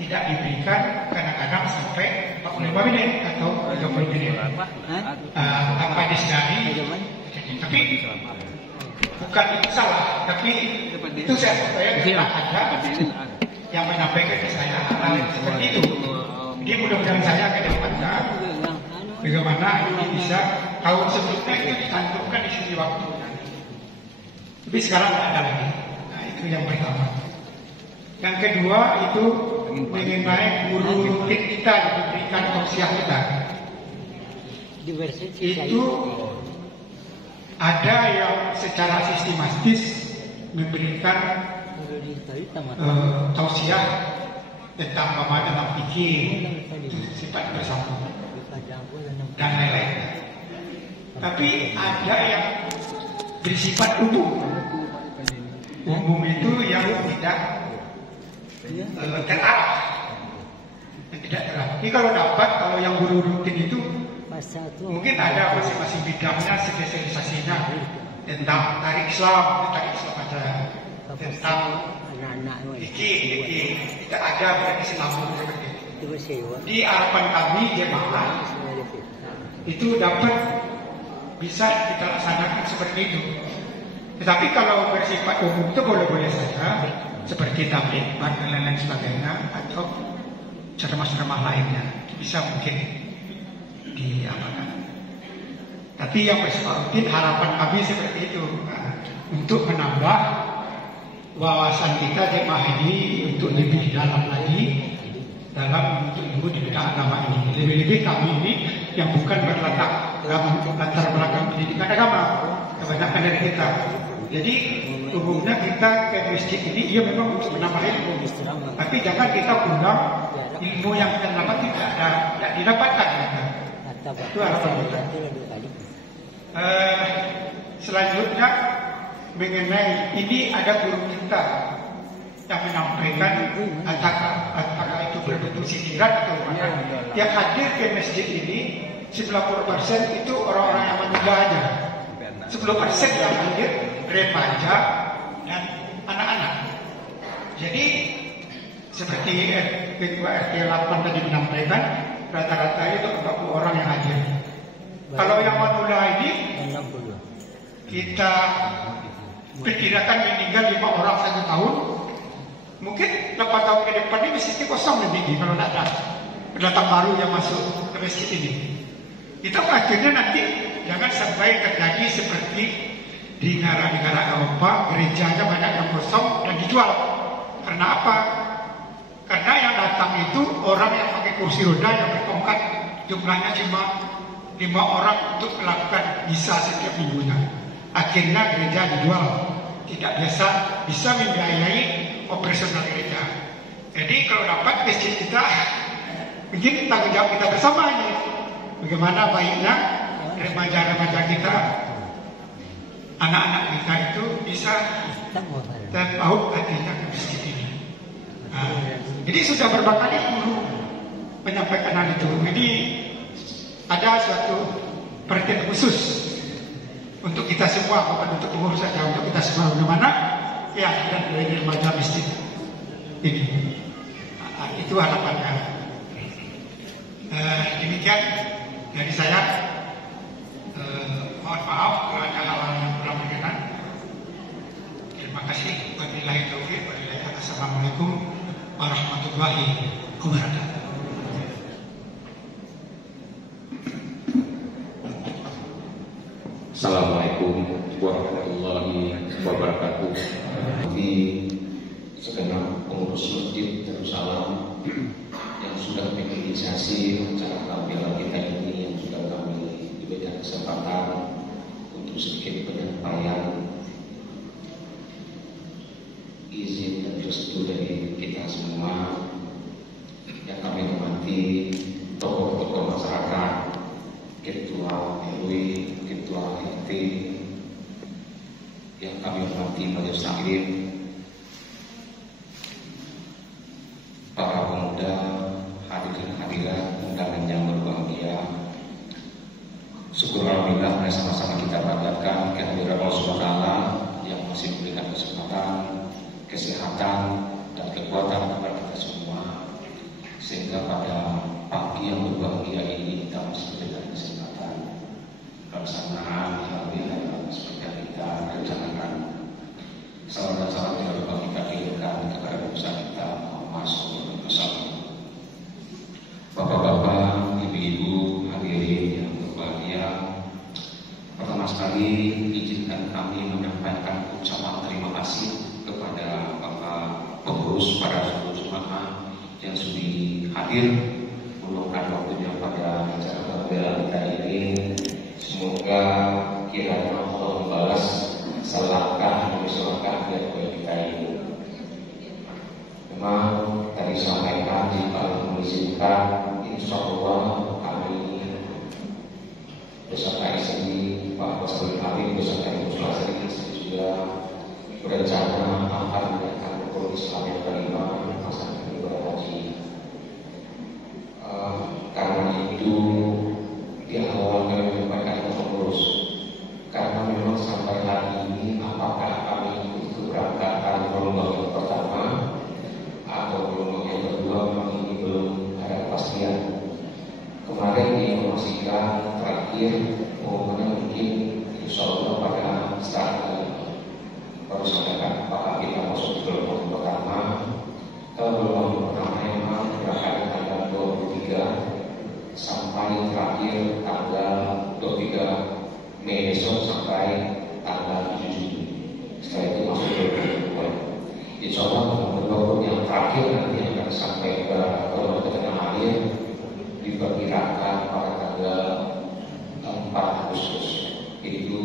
tidak diberikan, kadang-kadang sampai 45 menit atau double grade. Tanpa disadari. Tapi bukan itu salah, tapi itu saya ada yang menyampaikan ke saya hal seperti itu. Jadi mudah-mudahan saya ke depannya bagaimana ini bisa tahun sebelumnya itu dicantumkan di sini waktu. Tapi sekarang tidak ada lagi. Nah, itu yang pertama. Yang kedua itu mengenai guru rutin kita yang diberikan tausiah kita. Itu ada yang secara sistematis memberikan tausiah tentang tentang fikih, sifat bersama dan lain-lain. Tapi ada yang bersifat umum. Umum itu yang tidak terarah. Yang tidak terarah. Jadi kalau yang guru rutin itu mungkin ada masing-masing bidangnya, spesialisasinya tentang tarik Islam aja, tentang fikih, tidak ada Islam seperti itu. Di harapan kami jemaah itu dapat bisa kita laksanakan seperti itu. Tetapi kalau bersifat umum itu boleh-boleh saja, seperti tabligh dan lain-lain sebagainya, atau ceramah-ceramah lainnya bisa mungkin diapakan. Tapi yang bersifat rutin harapan kami seperti itu, untuk menambah wawasan kita jemaah ini untuk lebih dalam lagi dalam ilmu di bidang agama ini. Lebih-lebih kami ini yang bukan berlatar belakang pendidikan agama, kebanyakan dari kita. Jadi umumnya kita ke masjid ini ia memang untuk menambah ilmu, tapi jangan kita pulang ilmu yang kita dapat tidak didapatkan. Itu harapan kita. Selanjutnya mengenai ini ada guru kita yang menyampaikan apakah itu berbentuk sindiran atau mana, yang hadir ke masjid ini 90% itu orang-orang yang meninggal aja, 10% yang hadir remaja dan anak-anak. Jadi seperti Ketua RT 8 tadi menyampaikan, rata-rata itu 40 orang yang hadir. Kalau yang manula ini kita perkirakan meninggal 5 orang 1 tahun, mungkin 8 tahun ke depan ini masjid kosong lebih kalau tidak ada pendatang baru yang masuk ke masjid ini. Kita akhirnya nanti jangan sampai terjadi seperti di negara-negara Eropa, gerejanya banyak yang kosong dan dijual. Karena apa? Karena yang datang itu orang yang pakai kursi roda yang bertongkat, jumlahnya cuma 5 orang untuk melakukan misa setiap minggunya. Akhirnya gereja dijual, tidak bisa membiayai operasional gereja. Jadi kalau dapat masjid kita, mungkin tanggung jawab kita bersama ini. Bagaimana baiknya remaja-remaja kita, anak-anak kita itu bisa terpaut hatinya ke masjid ini. Jadi sudah berapa kali guru menyampaikan hal itu. Jadi ada suatu perhatian khusus untuk kita semua, bukan untuk pengurus saja, untuk kita semua. Bagaimana ya dan dari remaja masjid ini. Itu harapannya. Demikian dari saya. Mohon maaf kalau ada hal-hal yang kurang berkenan. Terima kasih. Wabillahi taufiq. Assalamualaikum warahmatullahi wabarakatuh. Assalamualaikum warahmatullahi wabarakatuh. Di segenap pengurus masjid Darussalam yang sudah menginisiasi acara tampilan kita ini, yang sudah kami diberikan kesempatan untuk sedikit penyampaian izin dan restu dari kita semua yang kami hormati, tokoh-tokoh masyarakat, ketua RW, ketua RT, yang kami hormati majelis taklim, para pemuda, hadirin hadirat, undangan yang berbahagia. Syukur alhamdulillah sama-sama kita panjatkan kehadiran Allah Subhanahu wa taala yang masih memberikan kesempatan, kesehatan dan kekuatan kepada kita semua, sehingga pada pagi yang berbahagia ini kita masih hadir meluangkan waktunya pada acara pembela kita ini. Semoga kiranya Allah membalas selangkah demi selangkah dari kita ini. Memang tadi sampaikan jika mengizinkan, insya Allah kami beserta istri Pak Wasrul Habib beserta Ibu Sulasri juga berencana akan menaikan rukun Islam yang kelima melaksanakan ibadah haji. Karena itu di awal kami menyampaikan pengurus, karena memang sampai hari ini apakah kami ikut keberangkatan gelombang yang pertama atau gelombang yang kedua memang ini belum ada kepastian. Kemarin diinformasikan terakhir pengumumannya mungkin insya Allah pada start baru sampaikan apakah kita masuk di gelombang yang pertama. Kalau gelombang yang pertama memang berakhir tanggal 23 sampai terakhir tanggal 23 Mei besok sampai tanggal 7 Juni. Setelah itu masuk gelombang kedua. Insya Allah gelombang yang terakhir nanti akan sampai ke gelombang tengah akhir diperkirakan pada tanggal 4 Agustus. Itu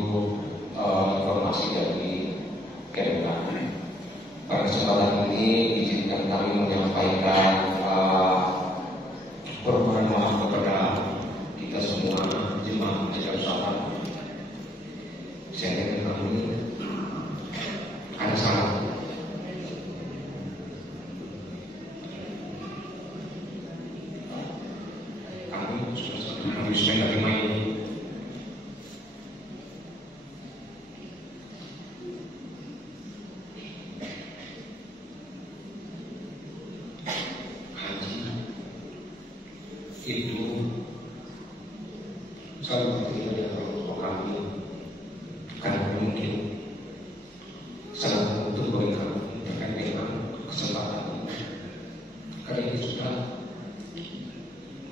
informasi dari Kementerian. Pada kesempatan ini izinkan kami menyampaikan permohonan maaf kepada kita semua jemaah Haji Darussalam. Saya ingin kami ada salah. Kami sudah terima ini. Itu selalu berpikir dari kami karena mungkin sangat untuk bagi kami terkait dengan kesempatan ini. Karena ini sudah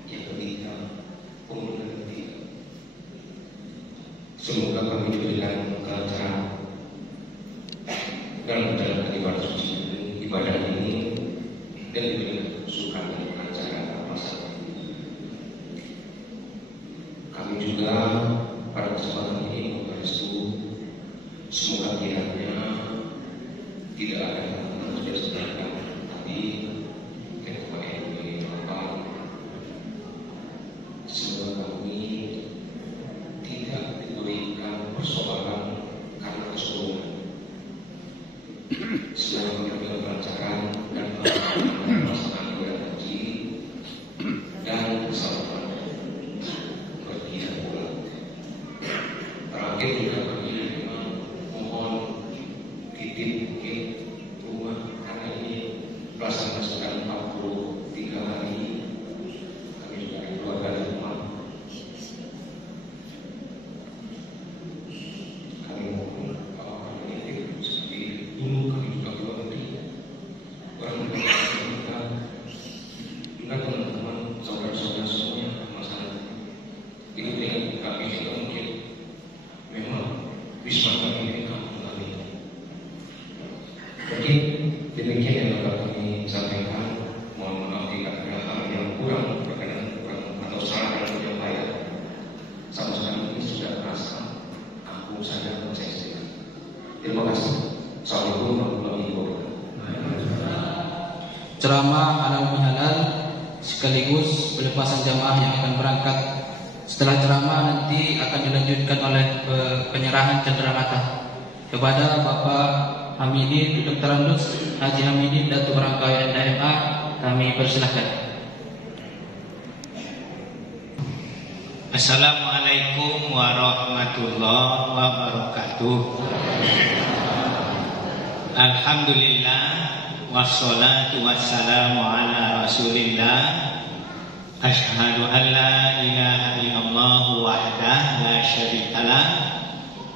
yang ketiga, pembunuhan ketiga. Semoga kami diberikan kelancaran dalam menjalankan ibadah suci ibadah ini dan diberikan kesukaan dan kelancaran masa. Kami juga pada kesempatan ini memperrestu semoga kiranya tidak ada yang sudah sebenarnya, tapi ketua RW Bapak semoga kami tidak diberikan persoalan karena keseluruhan. Semoga kami diberikan kelancaran dan pelaksanaan ibadah haji dan keselamatan. Terakhir juga kami memang mohon titip rumah karena ini pelaksanaan sekali 43 hari. Kami juga ada keluarga di rumah. Kami mohon kami titip seperti dulu kami juga keluar negeri. Orang kita juga teman-teman saudara-saudara semuanya masalah itu dengan kami juga mungkin memang wisma kami ini kembali. Mungkin demikian yang dapat kami sampaikan. Mohon maaf jika ada hal yang kurang berkenan atau salah dalam penyampaian. Sama sekali ini sudah terasa aku saja menyaksikan. Terima kasih. Assalamualaikum warahmatullahi wabarakatuh. Ceramah halal bihalal sekaligus pelepasan jamaah yang akan berangkat. Setelah ceramah nanti akan dilanjutkan oleh penyerahan cenderamata kepada Bapak Hamidin Dr. Andus Haji Hamidin Datuk Rangkaian DMA. Kami persilahkan. Assalamualaikum warahmatullahi wabarakatuh. Alhamdulillah wassalatu wassalamu ala Rasulillah. Asyhadu an la ilaha illallah wahdahu la syarikalah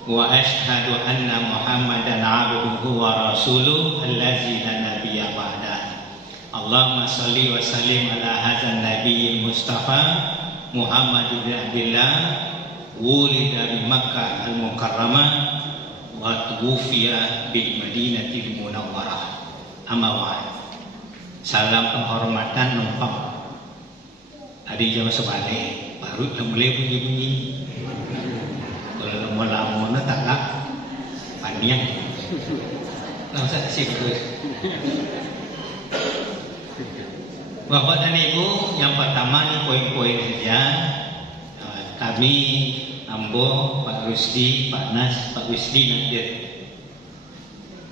wa asyhadu anna Muhammadan abduhu wa rasuluhu allazi la nabiyya ba'dah. Allahumma shalli wa sallim ala hadzal nabiyil mustafa Muhammad bin Abdullah wulida bi Makkah al-Mukarramah wa tuwfiya bi Madinatil Munawwarah. Amma ba'd. Salam penghormatan numpang Adi jam sebalik baru mulai bunyi-bunyi. Kalau lama-lama na tak panjang. Langsung terus. Bapak dan Ibu, yang pertama ni poin-poin saja. Kami Ambo, Pak Rusdi, Pak Nas, Pak Wisdi nanti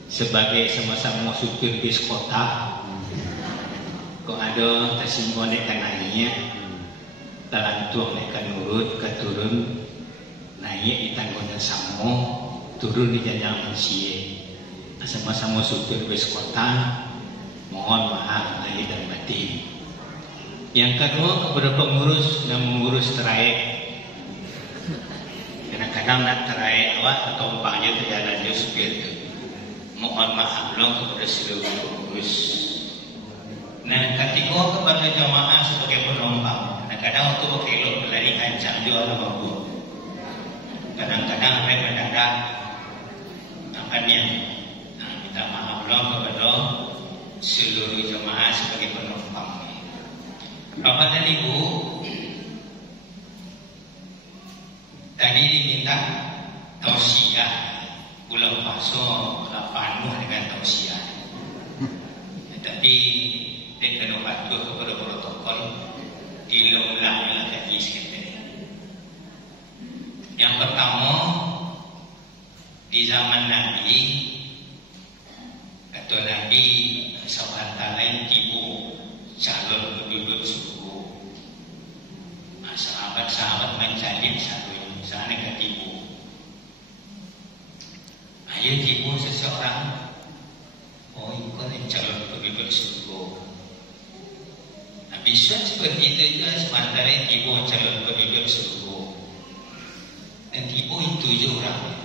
sebagai sama-sama supir bis kota. Kok ada tersinggung di tangannya, talantuang mereka nurut, keturun, naik di tanggungan samo, turun di jalan manusia. Sama-sama supir bis kota, mohon maaf lahir dan batin. Yang kedua kepada pengurus yang mengurus trayek. Kadang-kadang nak trayek awak atau umpamanya terjalan jauh supir. Mohon maaf long kepada seluruh pengurus. Nah, ketiga kepada jamaah sebagai penumpang. Kadang-kadang waktu berkelok berlari ancam juga lembu. Kadang-kadang mereka mendadak namanya. Minta maaf long kepada seluruh jamaah sebagai penumpang. Bapak dan Ibu, tadi diminta tausiah bulan puasa penuh dengan tausiah. Tapi dia kena patuh kepada protokol diulang-ulang lagi sekali. Yang pertama, di zaman Nabi, kata Nabi sahabat lain tibu calon penduduk suku. Sahabat-sahabat mencari sana ketipu. Ayo tipu seseorang. Oh, ikut calon penduduk suku. Bisa seperti itu juga sementara tipu calon penduduk suku. Dan tipu itu juga orang.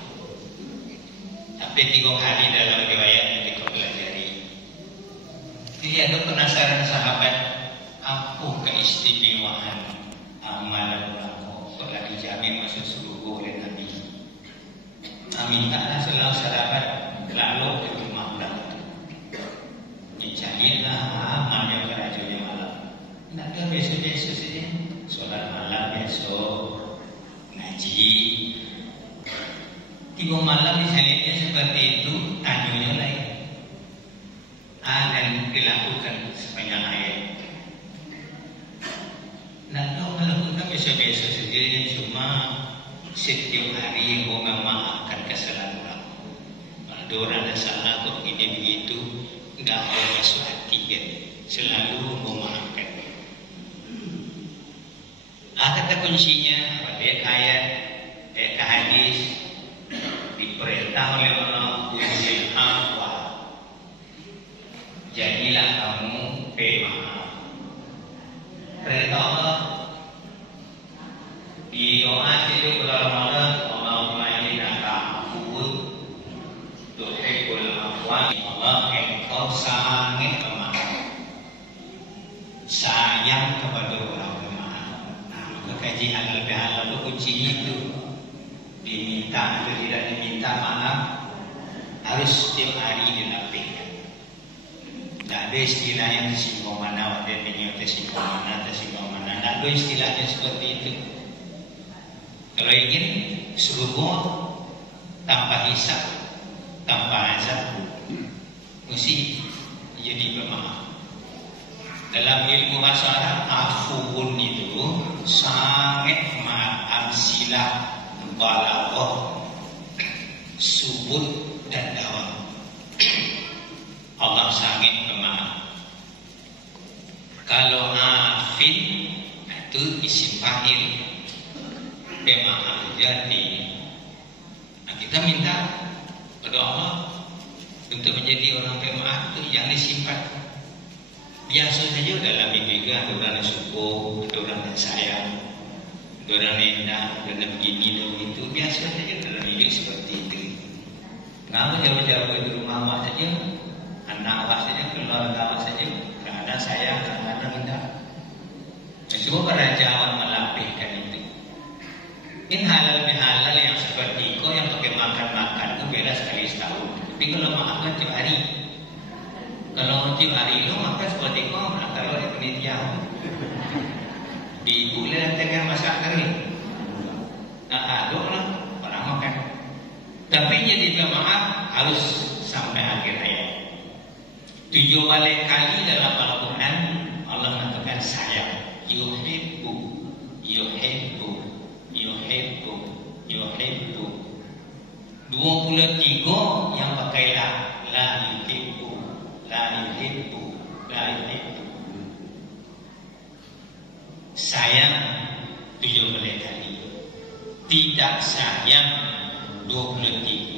Tapi 3 hari dalam riwayat yang kita pelajari. Jadi ada penasaran sahabat, apa keistimewaan amalan ulama telah dijamin masuk surga oleh Nabi. Mintalah selalu sahabat lalu ke rumah belakang. Carilah amal yang kerajanya malam. Nak ke besok-besok saja, solat malam besok, ngaji. 3 malam misalnya seperti itu, tanyanya lain. Dan dilakukan sepanjang ayat. Nah, kalau melakukan besok-besok saja cuma setiap hari mau memaafkan kesalahan orang. Ada orang yang salah kok ini begitu, enggak mau masuk hati kan, selalu memaafkan. Kata kuncinya pada ayat, hadis diperintah oleh Allah untuk apa? Jadilah kamu pemaaf. Perintah Allah di doa itu beramalan Allahumma innaka afuwwun tuhibbul afwa. Allah engkau sangat pemaaf, sayang kepada orang pemaaf. Maka kajian lebih halal kunci itu diminta atau tidak diminta maaf harus setiap hari dilapihkan. Tak ada istilah yang tersinggung mana, ada yang tersinggung mana. Tak ada istilahnya seperti itu. Kalau ingin surga tanpa hisab, tanpa azab, mesti jadi pemaaf. Dalam ilmu bahasa Arab, afuun itu sangat maaf, silah, balaghah, subut dan dawam. Allah sangat pemaaf. Kalau afin itu isim fa'il, pemaaf jati. Nah, kita minta kepada Allah untuk menjadi orang pemaaf itu yang disifat. Biasa saja dalam mimpi ada orang yang syukur, ada orang yang sayang, ada orang yang enak, ada orang begini dan begitu. Biasa saja dalam mimpi seperti itu. Kenapa jauh-jauh itu rumah awak saja, anak awak saja, keluarga awak saja, kadang sayang, kadang indah. Semua para jawab melapihkan itu. Ini halal bihalal yang seperti itu yang pakai makan-makan itu beda sekali setahun. Tapi kalau makan tiap hari, kalau tiap hari itu makan seperti itu, kalau ada penelitian. Di ibu lah tengah masak kering. Aduk lah orang makan. Tapi jadi jamaah harus sampai akhir ayat. 7 kali dalam Al-Quran Allah mengatakan sayang. Yuhibbu, yuhibbu, yuhibbu, yuhibbu. 23 yang pakai la yuhibbu, la yuhibbu, la yuhibbu. Sayang 7 kali. Tidak sayang 23.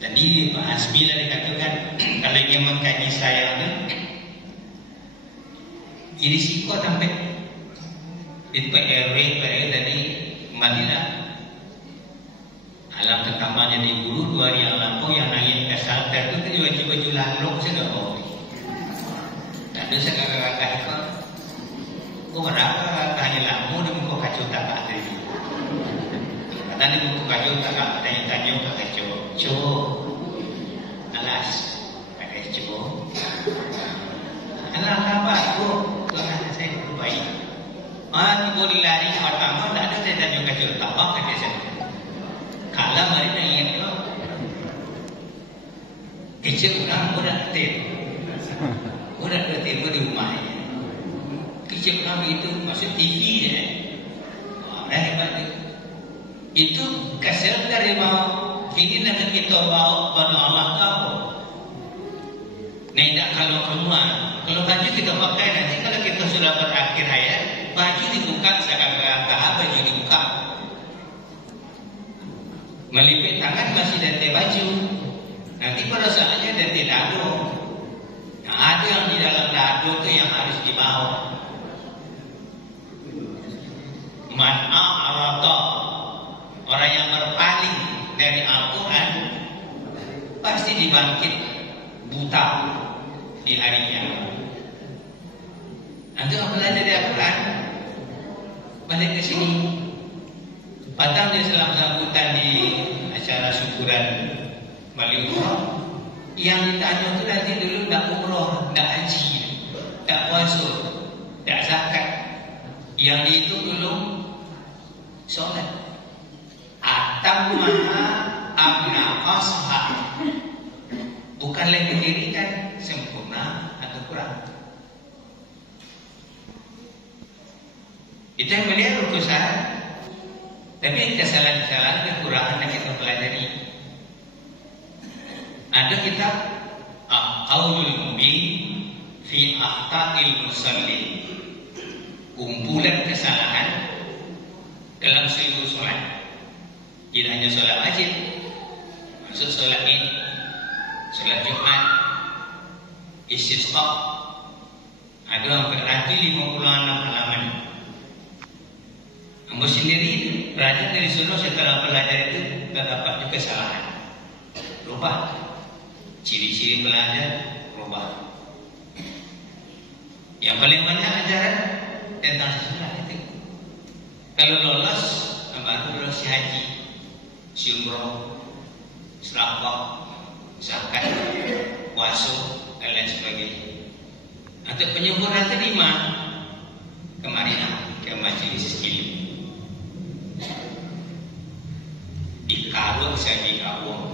Tadi Pak Hasbi lah dikatakan kalau dia mengkaji sayang jadi siko sampai itu RW tadi Madinah alam pertamanya di guru 2 hari yang lampau yang nangis ke salter itu baju lalok sudah mau dan itu kakak-kakak itu kok berapa hanya lamu dan kok kacau tak ada katanya kok kacau tak ada yang tanya kacau alas kacau anak apa tu anak saya baik boleh lari pertama tak ada saya tanya kacau tak apa kata saya kalau mari nanya tu kecil orang udah tertib di rumahnya kecil orang itu maksud TV ya orang hebat itu kasih dari mau ini dengan kita bawa pada Allah tahu. Tidak kalau keluar, kalau baju kita pakai nanti kalau kita sudah berakhir hayat, baju dibuka seakan-akan baju dibuka. Melipit tangan masih dati baju. Nanti pada saatnya dati dado. Yang ada yang di dalam dado itu yang harus dibawa. Man a'rada, orang yang berpaling dari Al-Quran pasti dibangkit buta di hari kiamat. Nanti orang belajar dari Al-Quran balik ke sini patang dia selang sambutan di acara syukuran Bali Umroh yang ditanya itu nanti dulu tak umroh, tak haji, tak puasa, tak zakat, yang itu belum sholat. Atammaha abna ashab, bukan lagi dirikan sempurna atau kurang. Itu yang melihat urusan. Tapi kesalahan-kesalahan kekurangan yang kita pelajari. Ada kitab Qaulul Mubin fi Akhta'il Musallin, kumpulan kesalahan dalam seluruh solat. Tidak hanya solat wajib, maksud solat Id, solat Jumat, istisqa. Ada yang berarti 56 halaman. Kamu sendiri belajar dari sana setelah belajar itu terdapat juga kesalahan. Rubah ciri-ciri belajar, rubah. Yang paling banyak ajaran tentang sholat itu. Kalau lolos, baru lolos haji, umroh, sedekah, zakat, puasa, dan lain sebagainya. Atau penyempurnaan terima kemarin ke majelis ilmu. Dikaruk saja kawung,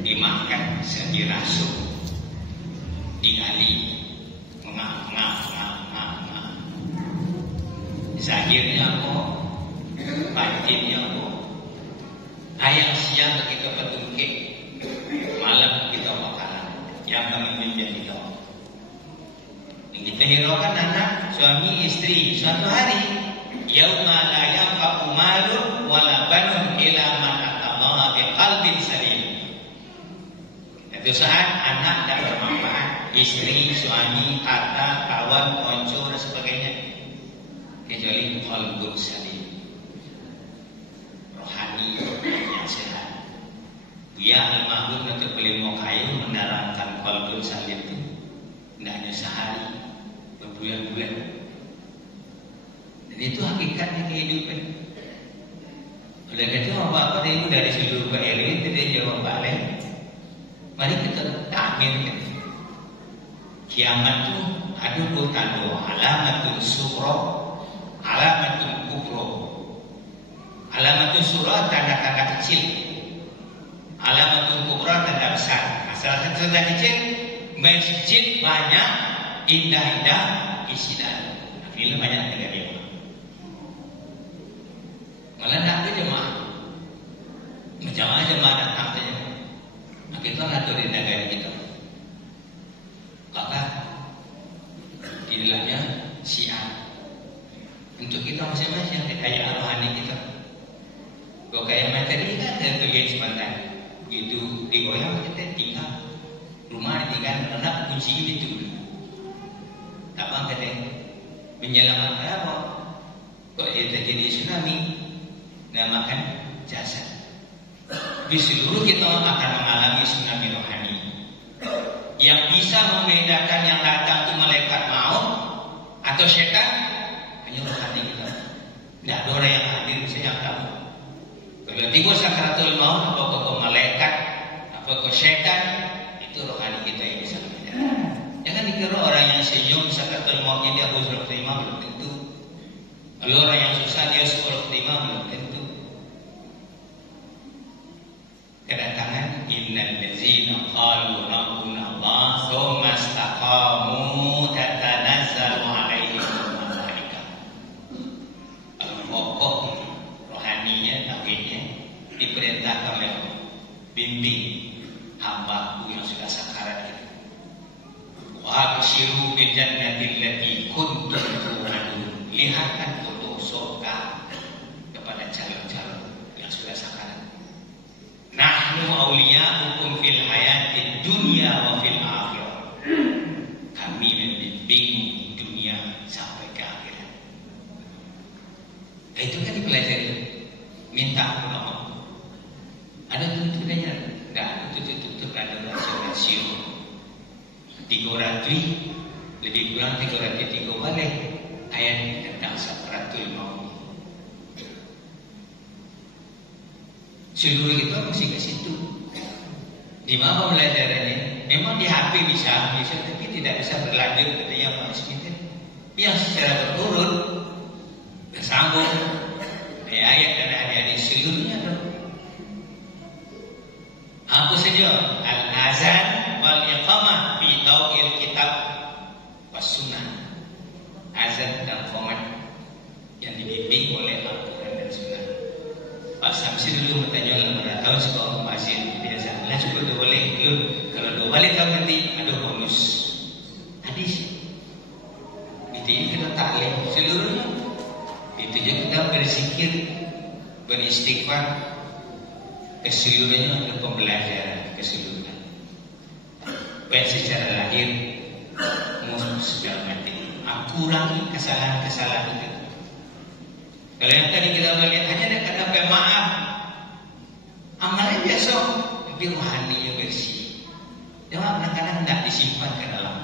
dimakan saja rasuk, digali, zahirnya apa, batinnya apa. Ayam siang kita petungkit, malam kita makanan, yang kami menjadi doa. Kita hiraukan anak, suami, istri, suatu hari. Yauma la yanfa'u malun wala banun illa man atallaha biqalbin salim. Itu saat anak tak bermanfaat, istri, suami, harta, kawan, konco dan sebagainya, kecuali qalbun salim, rohani yang sehat. Buya almarhum untuk beli mau kayu menerangkan qalbun salim itu tidak hanya sehari, berbulan-bulan. Dan itu hakikatnya kehidupan. Oleh karena itu bapak ibu dari seluruh KRW itu dia jawab balik. Mari kita takmirkan. Kiamat itu Adapun tanda alamatul sura, alamatul kubra. Alamatul sura tanda-tanda kecil, alamatul kubra tanda besar. Salah satu tanda kecil, masjid banyak indah-indah isinya. Film banyak negara. Malah nak jemaah, jemaah datang saja. Kita nak di negara kita. Maka di dalamnya Syiah. Untuk kita masing-masing yang kekayaan rohani kita. Kalau kaya materi kan ada bagian sebentar. Itu digoyang kita tinggal. Rumah ditinggal anak kunci itu. Tak bang kata menyelamatkan apa? Kalau ia terjadi tsunami, namakan jasad. Di seluruh kita akan mengalami tsunami rohani. Yang bisa membedakan yang datang itu malaikat maut atau syaitan hanya rohani kita. Tidak ada orang yang hadir bisa yang tahu. Kalau tiba sakaratul maut, apakah ke malaikat, apakah ke syaitan, itu rohani kita yang bisa membedakan. Jangan dikira orang yang senyum sakaratul mautnya dia husnul khotimah, belum tentu. Kalau orang yang susah dia suul khotimah, belum tentu. Kedatangan innal ladzina qalu rabbuna Allah tsumma istaqamu tatanazzalu alaihim malaikah. Al-Pokok rohaninya, tauhidnya diperintahkan oleh bimbing hamba-Ku yang sudah sakarat itu. Wa abshiru bil jannati allati kuntum tu'adun. Lihatkan foto surga kepada calon-calon yang sudah sakarat. Nahnu awliya'ukum fil hayatid dunya wa fil akhirah. Kami membimbing dunia sampai ke akhirat. Itu kan dipelajari. Minta ulama. Ada tuntunannya? Enggak, tutup ada rasio. 300 lebih kurang 303 balik ayat tentang sakaratul maut. Seluruh kita mesti ke situ. Di mana pembelajarannya? Memang di HP bisa, tapi tidak bisa berlanjut katanya Pak Muslimin. Yang secara berurut bersambung ayat dan hadis seluruhnya dong. Apa saja al-azan wal iqamah fi tauhid kitab was sunnah. Azan dan qomat yang dibimbing oleh Al-Quran dan Sunnah. Pak Samsi dulu bertanya lembaga tahun sekolah masih biasa. Lah cukup 2 balik dulu. Kalau 2 balik tahun nanti ada bonus hadis. Itu kita taklim seluruhnya. Itu juga kita berzikir, beristighfar, keseluruhannya ada pembelajaran keseluruhan. Baik secara lahir maupun sudah mati. Kurangi kesalahan-kesalahan itu. Kalau yang tadi kita melihat hanya ada kata pemaaf, amalnya biasa, tapi rohaninya bersih. Jangan kadang-kadang tidak disimpan ke dalam.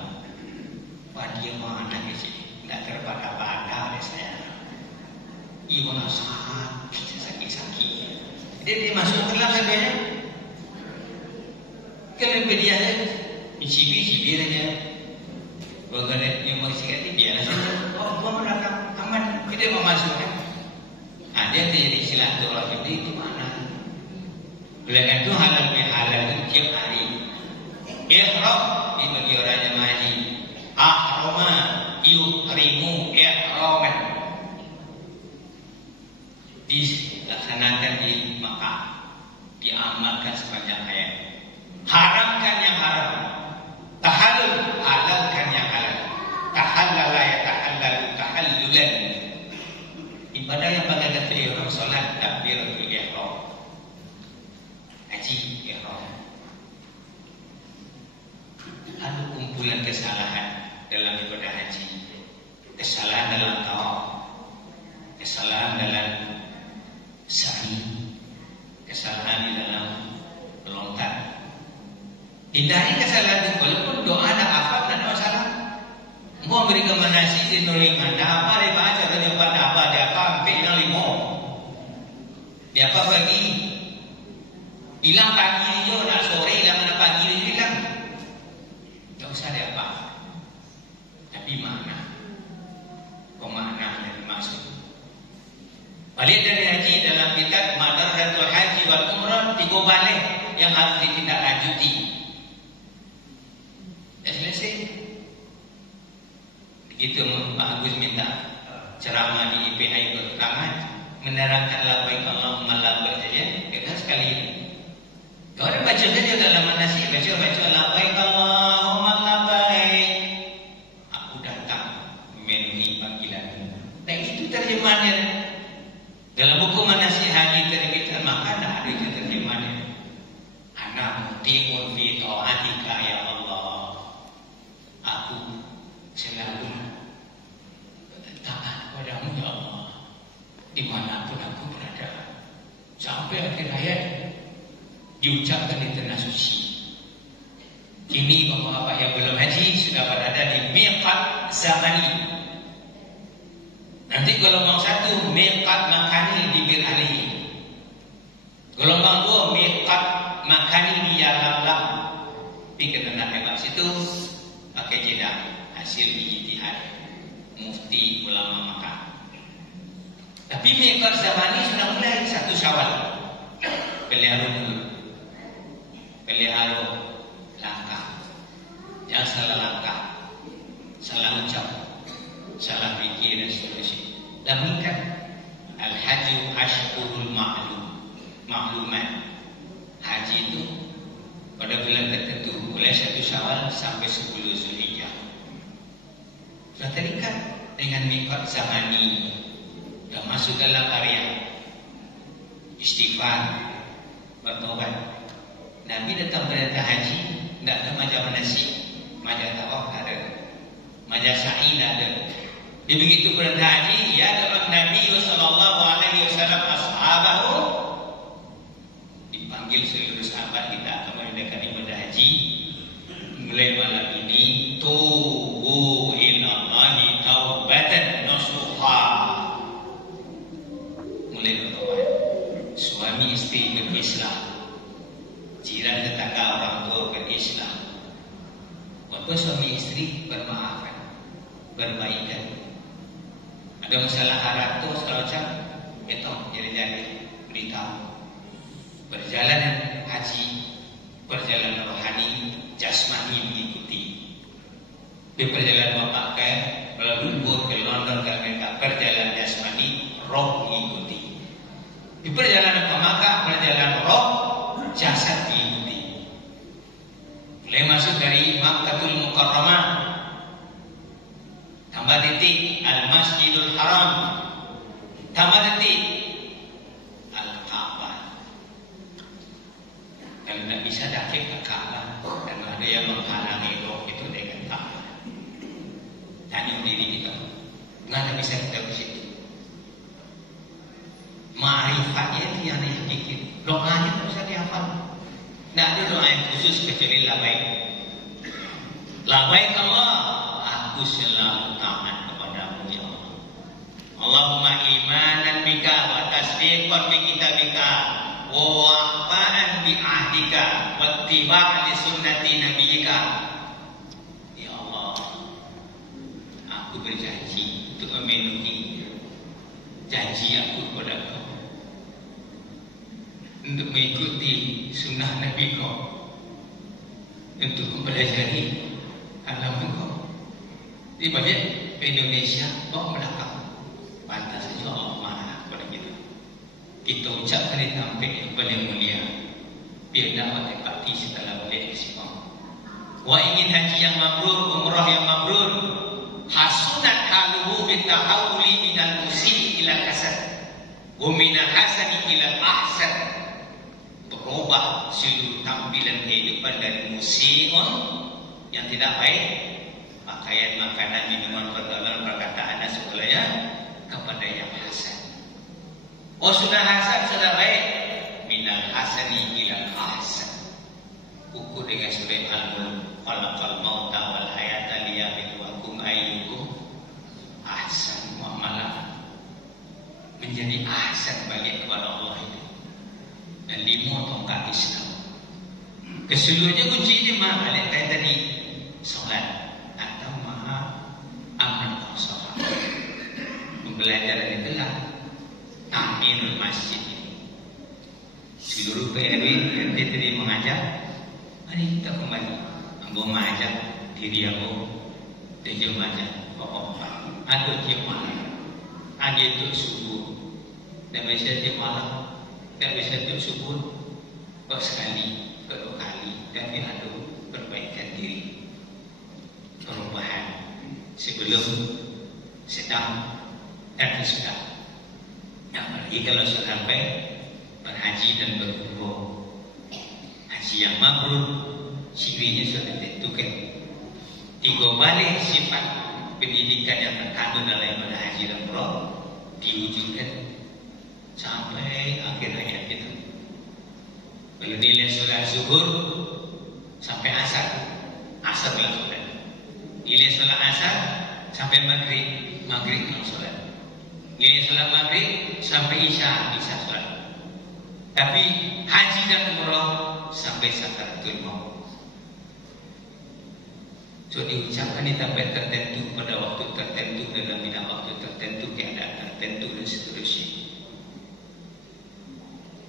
Wah dia mana sih? Tidak terpada-pada oleh saya. Ibu nasihat, sakit-sakit. Dia masuk ke dalam sadanya. Kalau dia cibi-cibi aja. Bagaimana yang bersikap ini biasa. Oh, gua merasa aman, tidak mau masukkan. Dia terjadi silaturahim itu mana? Belakangan itu halal bihalal itu tiap hari. Ihram ini bagi orang yang haji. Ahrama yuhrimu ihraman. Dilaksanakan di Makkah, diamalkan sepanjang hayat. Haramkan yang haram, tahallul halalkan yang halal. Tahallala ya tahallalu tahallulan. Ibadah yang pada datang orang solat takbiratul ihram, haji ihram. Ada kumpulan kesalahan dalam ibadah haji, kesalahan dalam tawaf, kesalahan dalam sa'i, kesalahan di dalam melontar. Hindari kesalahan itu. Walaupun doa ada apa, tidak ada masalah. Mau beri kemanasi di nuring anda apa dia baca tadi apa dia apa sampai yang 5 dia apa pagi hilang pagi dia nak sore hilang mana pagi dia hilang. Tak usah dia apa. Tapi Balik dari haji dalam kitab Madaratul Haji wal Umrah 3 balik yang harus ditindaklanjuti. Dah selesai. Begitu Pak Agus minta ceramah di IPI Berkangan menerangkan labbaik Allahumma labbaik saja, kita sekali ini. Kau ada baca saja dalam manasik, baca labbaik Allahumma labbaik. Aku datang memenuhi panggilan. Dan itu terjemahannya. Dalam buku manasik haji terbitan maka ada itu terjemahannya. Ana muti'un fi ta'atika ya Allah. Aku selalu taat padamu ya Allah, dimanapun aku berada. Sampai akhir hayat diucapkan di tanah suci. Kini bapak-bapak yang belum haji sudah berada di miqat zamani. Nanti gelombang 1 miqat makani di Bir Ali. Gelombang 2 miqat makani di Yalamlam. Tapi kena nak hebat situ pakai jeda hasil ijtihad mufti ulama Makkah. Tapi miqat zamani sudah mulai 1 Syawal. Pelihara dulu. Pelihara langkah. Jangan salah langkah, salah ucap, salah fikir dan seterusnya. Dan kan al-hajju ashhurul ma'lumat. Haji itu pada bulan tertentu, mulai 1 Syawal sampai 10 Zulhijjah. Sudah terikat dengan miqat zamani. Sudah masuk dalam area istighfar, bertobat. Nabi datang perintah haji, tidak ada majlis manasik, majlis tawaf tidak ada, majlis sa'i tidak ada. Dia begitu perintah haji, ya dalam Nabi sallallahu alaihi wasallam ashabahu, dipanggil seluruh sahabat kita akan menunaikan ibadah haji. Mulai malam ini tubu ilallahi taubatan nasuha. Mulai bertobat. Suami istri berislam, jiran tetangga orang tua berislam. Walaupun suami istri bermaafan, berbaikan. Ada masalah harap tu kalau macam itu jadi beritahu. Perjalanan haji, perjalanan rohani, jasmani mengikuti. Di perjalanan memakai melebur ke London dan mereka perjalanan jasmani, roh mengikuti. Di perjalanan pemakai perjalanan roh, jasad mengikuti. Mulai masuk dari Makkahul Mukarramah, tambah titik Al-Masjidul Haram, tambah titik Al-Ka'bah. Kalau tidak bisa dakik ke Ka'bah dan ada yang menghalangi roh itu dengan Ka'bah. Tanya diri kita, mengapa bisa kita ke situ? Ma'rifatnya itu yang dihakiki. Doanya tidak bisa dihafal. Tidak ada doa yang khusus kecuali labbaik. Labbaik Allah, aku selalu taat kepadamu ya Allah. Allahumma imanan bika wa tasdiqan bi kitabika wa wafa'an bi ahdika wa ittiba'an li sunnati nabiyyika. Ya Allah, aku berjanji untuk memenuhi janji aku kepada Kau, untuk mengikuti sunnah Nabi Kau, untuk mempelajari agama Kau. Di banyak Indonesia bawa belakang, pantas saja Allah marah kepada kita. Kita ucapkan di tampik yang paling mulia, biar dapat dipati setelah balik ke Sibang. Wa ingin haji yang mabrur, umrah yang mabrur, hasunat haluhu bitahawuli minal musyi ila hasan, wa minal hasani ila ahsan. Berubah seluruh tampilan kehidupan dari musyi'un yang tidak baik, pakaian, makanan, minuman, pergaulan, perkataan dan segalanya, kepada yang hasan. Oh sudah hasan, sudah baik, minal hasani ilal ahsan. Ukur dengan surah Al-Mulk, khalaqal mauta wal hayata liyabluwakum ayyukum ahsan muamalah. Menjadi ahsan balik kepada Allah itu. Dan 5 tongkat Islam. Keseluruhnya kunci ini maha balik tadi solat atau maha amal sholat. Pembelajaran itulah masjid ini. Seluruh PRW RT tadi mengajak, mari kita kembali. Ambo mengajak diri aku, dan dia mengajak bapak-bapak. Ada tiap malam, ada itu subuh, dan biasa tiap malam, dan biasa tiap subuh, kok sekali, kok 2 kali, dan dia ada perbaikan diri, perubahan sebelum, sedang, dan sesudah. Nah, apalagi kalau sudah sampai berhaji dan berumroh, haji yang mabrur, cirinya sudah ditentukan. 3 balik sifat pendidikan yang terkandung dalam ibadah haji dan umroh diwujudkan sampai akhir hayat kita. Kalau nilai sholat zuhur sampai asar, asar belum sholat. Nilai sholat asar sampai maghrib, maghrib belum sholat. Nilai sholat maghrib sampai isya, isya sholat. Tapi haji dan umroh sampai sakaratul maut. So diucapkan di tempat tertentu pada waktu tertentu dalam bidang waktu tertentu, keadaan tertentu dan seterusnya.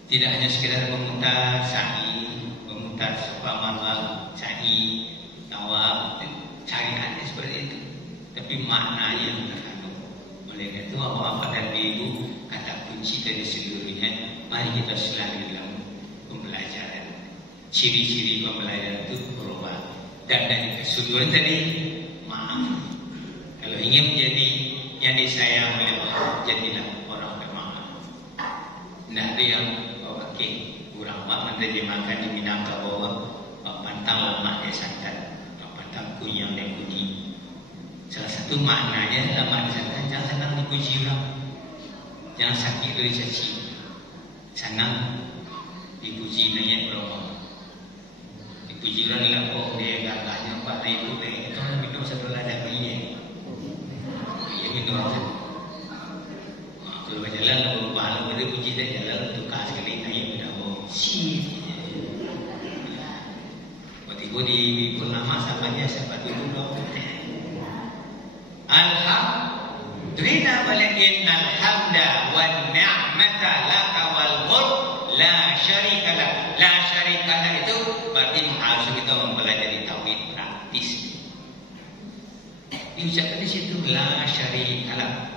Tidak hanya sekedar memutar sa'i, memutar sufamama, sa'i, tawaf, syariatnya seperti itu. Tapi maknanya terkandung. Oleh karena itu apa-apa dan ibu kata kunci dari seluruhnya, mari kita selalu dalam pembelajaran. Ciri-ciri pembelajaran itu berubah. Dan dari kesuduran tadi, maaf. Kalau ingin menjadi yang disayang oleh Allah, jadilah orang bermaaf. Tidak ada yang oke, kurang menerjemahkan di Minangkabau, pantang lama dia santan, pantang kunyang dan kunyi. Salah satu maknanya lama dia santan, jangan senang dipuji orang, jangan sakit dari caci, senang dipuji nanya orang. Pujiran lah kok dia gagahnya Pak itu itu minum $1 ini. Iya minum aja. Kalau berjalan lalu berubah lalu dia puji dia jalan tukar sekali naik dah mau si. Waktu itu di purnama samanya siapa dulu dong. Alhamdulillah innal hamda wan ni'mata laka wal mulk la syarika lak. La syarika lak itu berarti harus kita mempelajari tauhid praktis. Diucapkan di situ la syarika lak.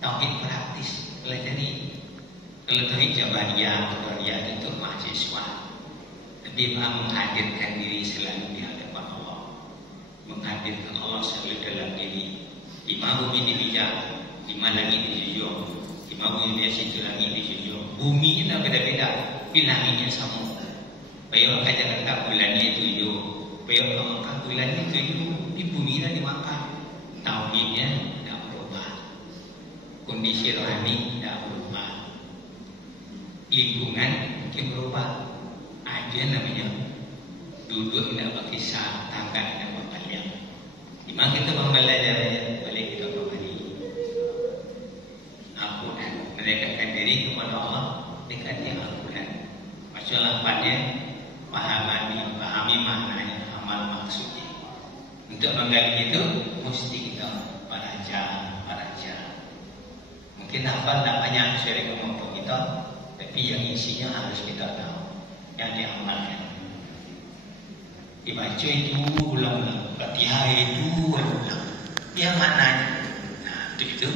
Tauhid praktis pelajari. Kalau tauhid jabariyah, qadariyah itu mahasiswa. Tapi menghadirkan diri selalu di hadapan Allah. Menghadirkan Allah selalu dalam diri. Di mana bumi dibijak, di mana langit dijunjung, di mana bumi biasa itu langit dijunjung. Bumi itu beda-beda, tapi langitnya sama. Bayar kaca kata bulannya 7, bayar makan bulannya 7, di bumi dah dimakan. Tauhidnya tidak berubah, kondisi rohani tidak berubah, lingkungan mungkin berubah. Aja namanya duduk tidak pakai tangga tidak berpaliang. Dimana kita belajar balik kita kembali. Al-Quran mendekatkan diri kepada Allah, dekatnya Al-Quran. Masalah pada pahami maknanya, amal maksudnya. Untuk menggali itu mesti kita belajar. Mungkin hafal tak banyak sesuai kemampuan kita, tapi yang isinya harus kita tahu, yang diamalkan. Dibaca itu ulang-ulang, Fatihah itu ulang-ulang. Yang maknanya? Nah, itu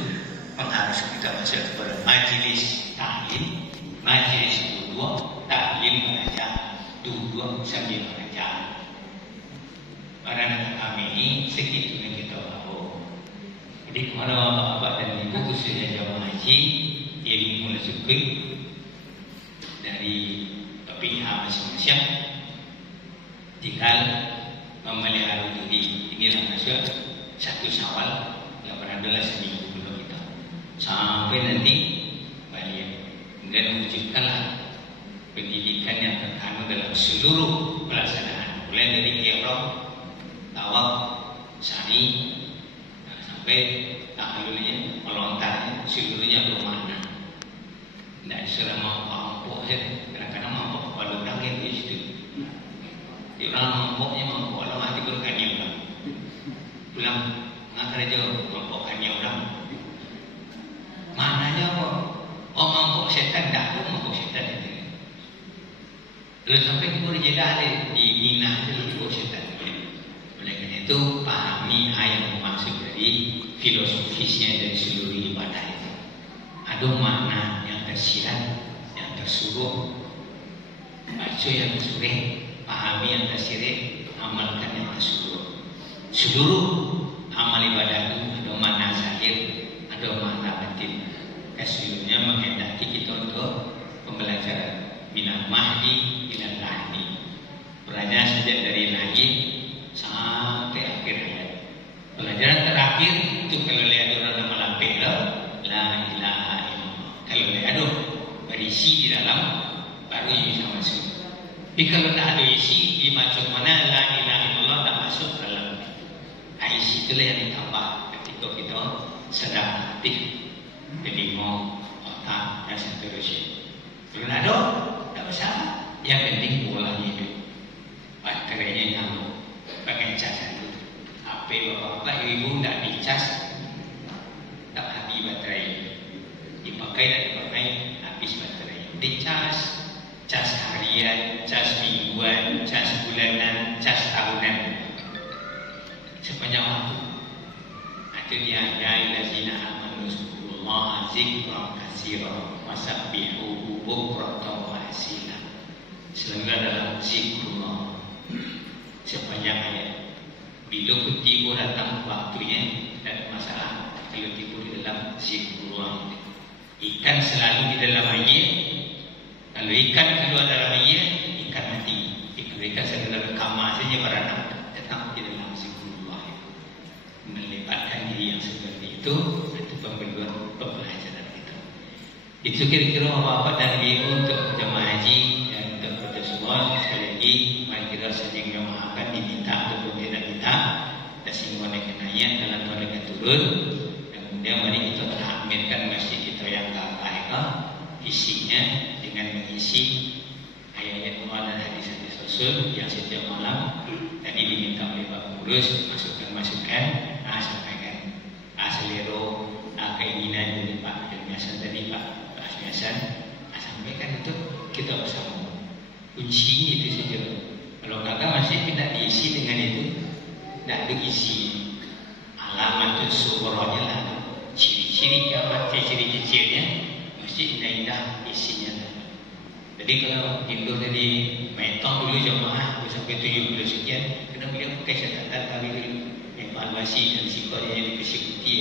harus kita masuk kepada majelis ta'lim, majelis duduk, ta'lim mengajar. Dua sambil mengajar. Barang kami ini sedikit yang kita tahu. Jadi kepada bapak dan ibu khususnya jamaah haji, ilmu rezeki dari pihak masing-masing, tinggal memelihara diri. Inilah maksud 1 Syawal yang adalah seminggu dulu kita sampai nanti balik dan wujudkanlah pendidikan yang terkandung dalam seluruh pelaksanaan, mulai dari ihram, tawaf, sa'i, sampai tahlulnya, melontarnya, seluruhnya bermakna. Tidak disuruh mampu saja, kadang-kadang mampu kepala orang yang di situ. Di orang mampuknya mampu, orang hati berkanya orang. Pulang mengantar aja mampukannya orang. Maknanya apa? Oh mampu setan dah ada mabuk setan itu. Lalu sampai kubur jelah ada di Mina itu mabuk setan. Oleh karena itu pahami ayat maksud dari filosofisnya dari seluruh ibadah itu. Ada makna yang tersirat, yang tersuruh. Baca yang tersuruh, pahami yang tersirat, amalkan yang tersuruh. Seluruh amal ibadah itu ada makna zahir, ada makna batin. Seluruhnya menghendaki kita untuk pembelajaran minal mahdi ilal lahdi, belajar sejak dari lahir sampai akhir hayat. Pelajaran terakhir itu kalau lihat orang nama lampir la ilaha illallah. Kalau lihat berisi di dalam baru bisa masuk. Tapi kalau tak ada isi di macam mana la ilaha illallah tak masuk dalam. Isi itulah yang ditambah ketika kita sedang aktif telinga, otak dan seterusnya. Belum ada, tak masalah. Yang penting bolanya hidup, baterainya nyambung, pakai cas itu. HP bapak-bapak, ibu tak dicas, tak habis baterai. Dipakai dan dipakai, habis baterai. Dicas, cas harian, cas mingguan, cas bulanan, cas tahunan. Sepanjang waktu. Itu dia lazina amanu zikrullaha zikran katsiran wasabbihuhu bukratan wa asila. Selalu dalam zikrullah sepanjang hayat. Bila tiba datang waktunya dan masalah kalau tiba di dalam zikrullah. Ikan selalu di dalam air. Kalau ikan keluar dalam air, ikan mati. Ikan selalu dalam kamar saja berenang. Tetap di dalam zikrullah. Melibatkan diri yang seperti itu pembelajaran itu. Itu kira-kira apa dan ibu untuk jemaah haji dan untuk kita semua. Sekali lagi, mari kita saling memaafkan, diminta ataupun tidak minta, dan semua kenanya dalam mereka turun. Dan kemudian mari kita tahamirkan masjid kita yang gagah, isinya dengan mengisi ayat-ayat Allah dan hadis-hadis Rasul yang setiap malam. Dan ini diminta oleh Pak Pengurus masukan-masukan, sampaikan selero keinginan dari Pak Asmiasan tadi, Pak Asmiasan, sampaikan itu kita bersama. Kuncinya itu saja. Kalau kakak masih tidak diisi dengan itu, tidak ada isi. Alamat itu suburanya lah, ciri-ciri apa, ciri-cirinya mesti indah isinya. Jadi kalau tidur dari metong dulu jemaah sampai 70 sekian, kena beliau pakai catatan kami dulu. Evaluasi dan sifatnya yang dipersekuti.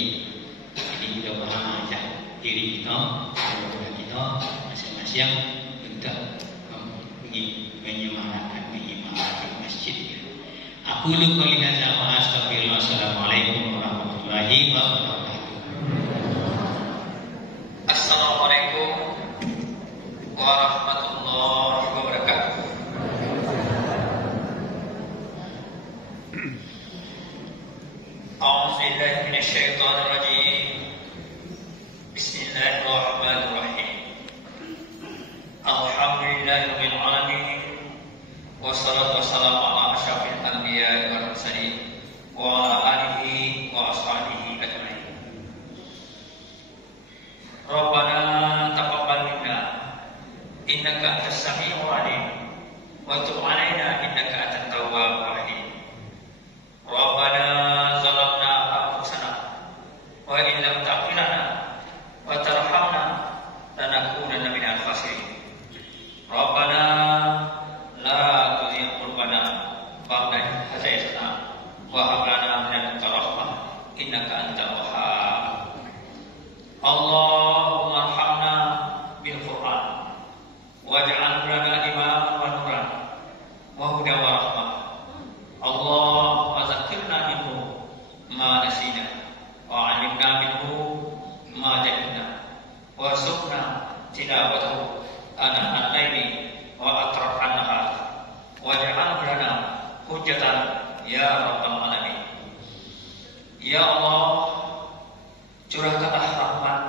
Jadi kita faham aja diri kita, keluarga kita masing-masing untuk menyemarakan, mengimarkan masjid. Aku lu qouli hadza wa astaghfirullah. Assalamualaikum warahmatullahi wabarakatuh. Assalamualaikum warahmatullahi wabarakatuh. أعوذ بالله من الشيطان الرجيم. بسم الله الرحمن الرحيم. الحمد لله رب العالمين والصلاة والسلام على أشرف الأنبياء والمرسلين وعلى آله وأصحابه أجمعين. ربنا تقبل منا إنك أنت السميع العليم وتب علينا إنك أنت التواب الرحيم. ربنا ظلمنا أنفسنا وإن لم تغفر لنا وترحمنا لنكونن من الخاسرين. ربنا لا تزغ قلوبنا بعد إذ هديتنا وهب لنا من لدنك رحمة إنك أنت الوهاب. اللهم ارحمنا بالقرآن واجعله لنا إماما ونورا وهدى ورحمة. اللهم ذكرنا منه ما نسينا وعلمنا منه ما جهلنا وارزقنا تلاوته آناء الليل وأطراف النهار واجعله لنا حجة يا رب العالمين. Ya Allah, curahkanlah rahmat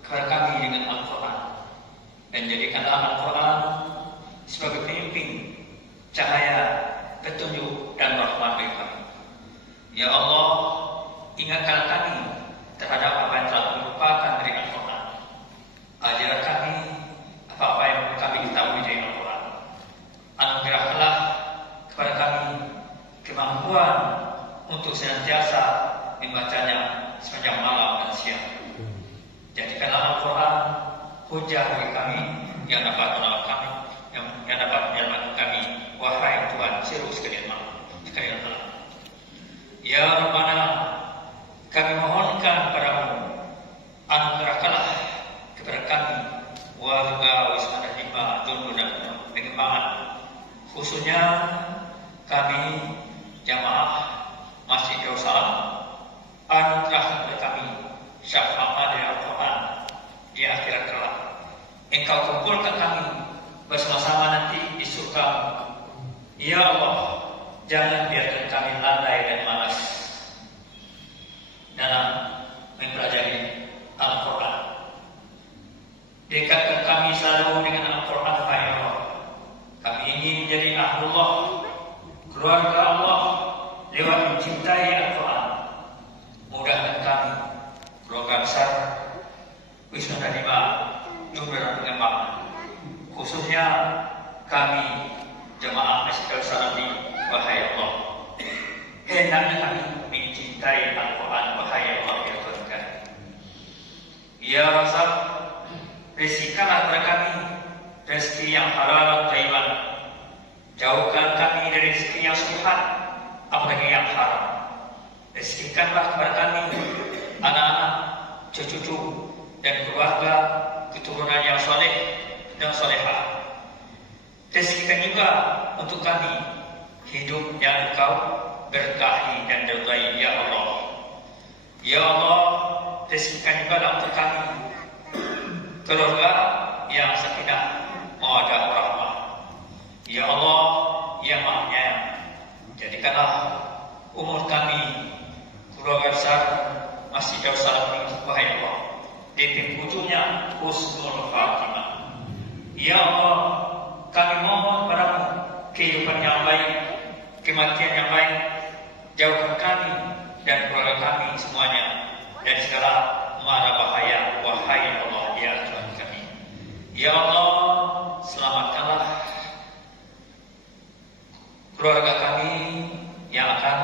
kepada kami dengan Al-Quran dan jadikanlah Al-Quran sebagai pemimpin, cahaya, petunjuk dan rahmat bagi kami. Ya Allah, ingatkan kami terhadap apa yang telah dilupakan dari Al-Quran. Ajar kami hujah bagi kami, yang dapat menolong kami, yang dapat menyelamatkan kami. Wahai Tuhan seluruh sekalian alam. Ya Rabbana, kami mohonkan padamu, anugerahkanlah kepada kami warga Wisma Rahimah Dono dan Pengembangan, khususnya kami jamaah Masjid Darussalam, anugerahkan kepada kami syafaat dari Al-Quran di akhirat kelak. Engkau kumpulkan kami bersama-sama nanti di surga. Ya Allah, jangan biarkan kami lalai dan malas dalam mempelajari Al-Quran. Dekatkan kami selalu dengan Al-Quran, ya Allah. Kami ingin menjadi ahlullah, keluarga Allah, lewat mencintai Al-Quran. Mudahkan kami, keluarga besar Wisma Rahimah Dono dan Pengembangan, khususnya kami jemaah Masjid Darussalam ini. Wahai Allah, hendaknya kami mencintai Al-Quran. Wahai Allah, ya Tuhan kami. Ya Rasul, rezekikanlah kepada kami rezeki yang halal thayyiban. Jauhkan kami dari rezeki yang subhat, apalagi yang haram. Rezekikanlah kepada kami anak-anak, cucu-cucu dan keluarga keturunan yang soleh dan solehah. Rezekikan juga untuk kami hidup yang Engkau berkahi dan ridai, ya Allah. Ya Allah, rezekikan juga untuk kami keluarga yang sakinah, mawaddah warahmah. Ya Allah, ya Maha Penyayang, jadikanlah umur kami keluarga besar Masjid Darussalam ini, wahai Allah, di penghujungnya husnul khatimah. Ya Allah, kami mohon padamu kehidupan yang baik, kematian yang baik. Jauhkan kami dan keluarga kami semuanya dari segala mara bahaya, wahai Allah, ya Tuhan kami. Ya Allah, selamatkanlah keluarga kami yang akan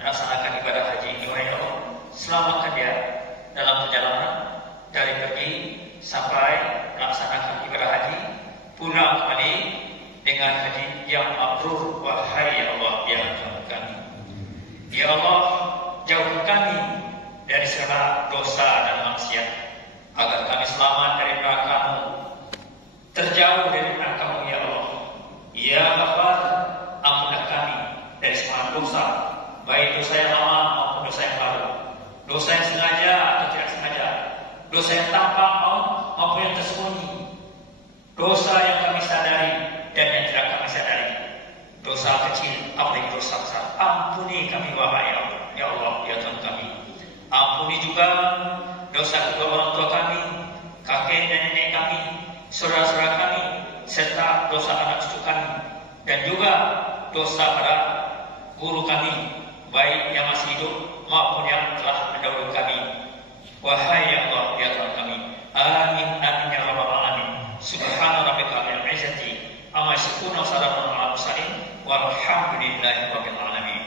melaksanakan ibadah haji ini, wahai Allah. Selamatkan dia dalam perjalanan dari pergi sampai melaksanakan ibadah haji, pulang kembali dengan haji yang mabrur, wahai Allah, ya Tuhan kami. Ya Allah, jauhkan kami dari segala dosa dan maksiat, agar kami selamat dari neraka-Mu, terjauh dari neraka-Mu, ya Allah. Ya Ghafar, ampunlah kami dari semua dosa, baik dosa yang lama maupun dosa yang baru, dosa yang sengaja atau tidak sengaja, dosa yang tampak maupun yang tersembunyi, dosa yang kami sadari dan yang tidak kami sadari, dosa kecil apalagi dosa besar. Ampuni kami, wahai Allah, ya Allah, ya Tuhan kami. Ampuni juga dosa kedua orang tua kami, kakek dan nenek kami, saudara-saudara kami, serta dosa anak cucu kami, dan juga dosa pada guru kami, baik yang masih hidup maupun yang telah mendahului kami. Wahai ya Allah, ya Tuhan kami. Amin, amin ya rabbal alamin. Subhana rabbika rabbil izzati amma yasifun wa salamun alal mursalin walhamdulillahi rabbil alamin.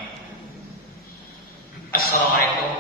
Assalamualaikum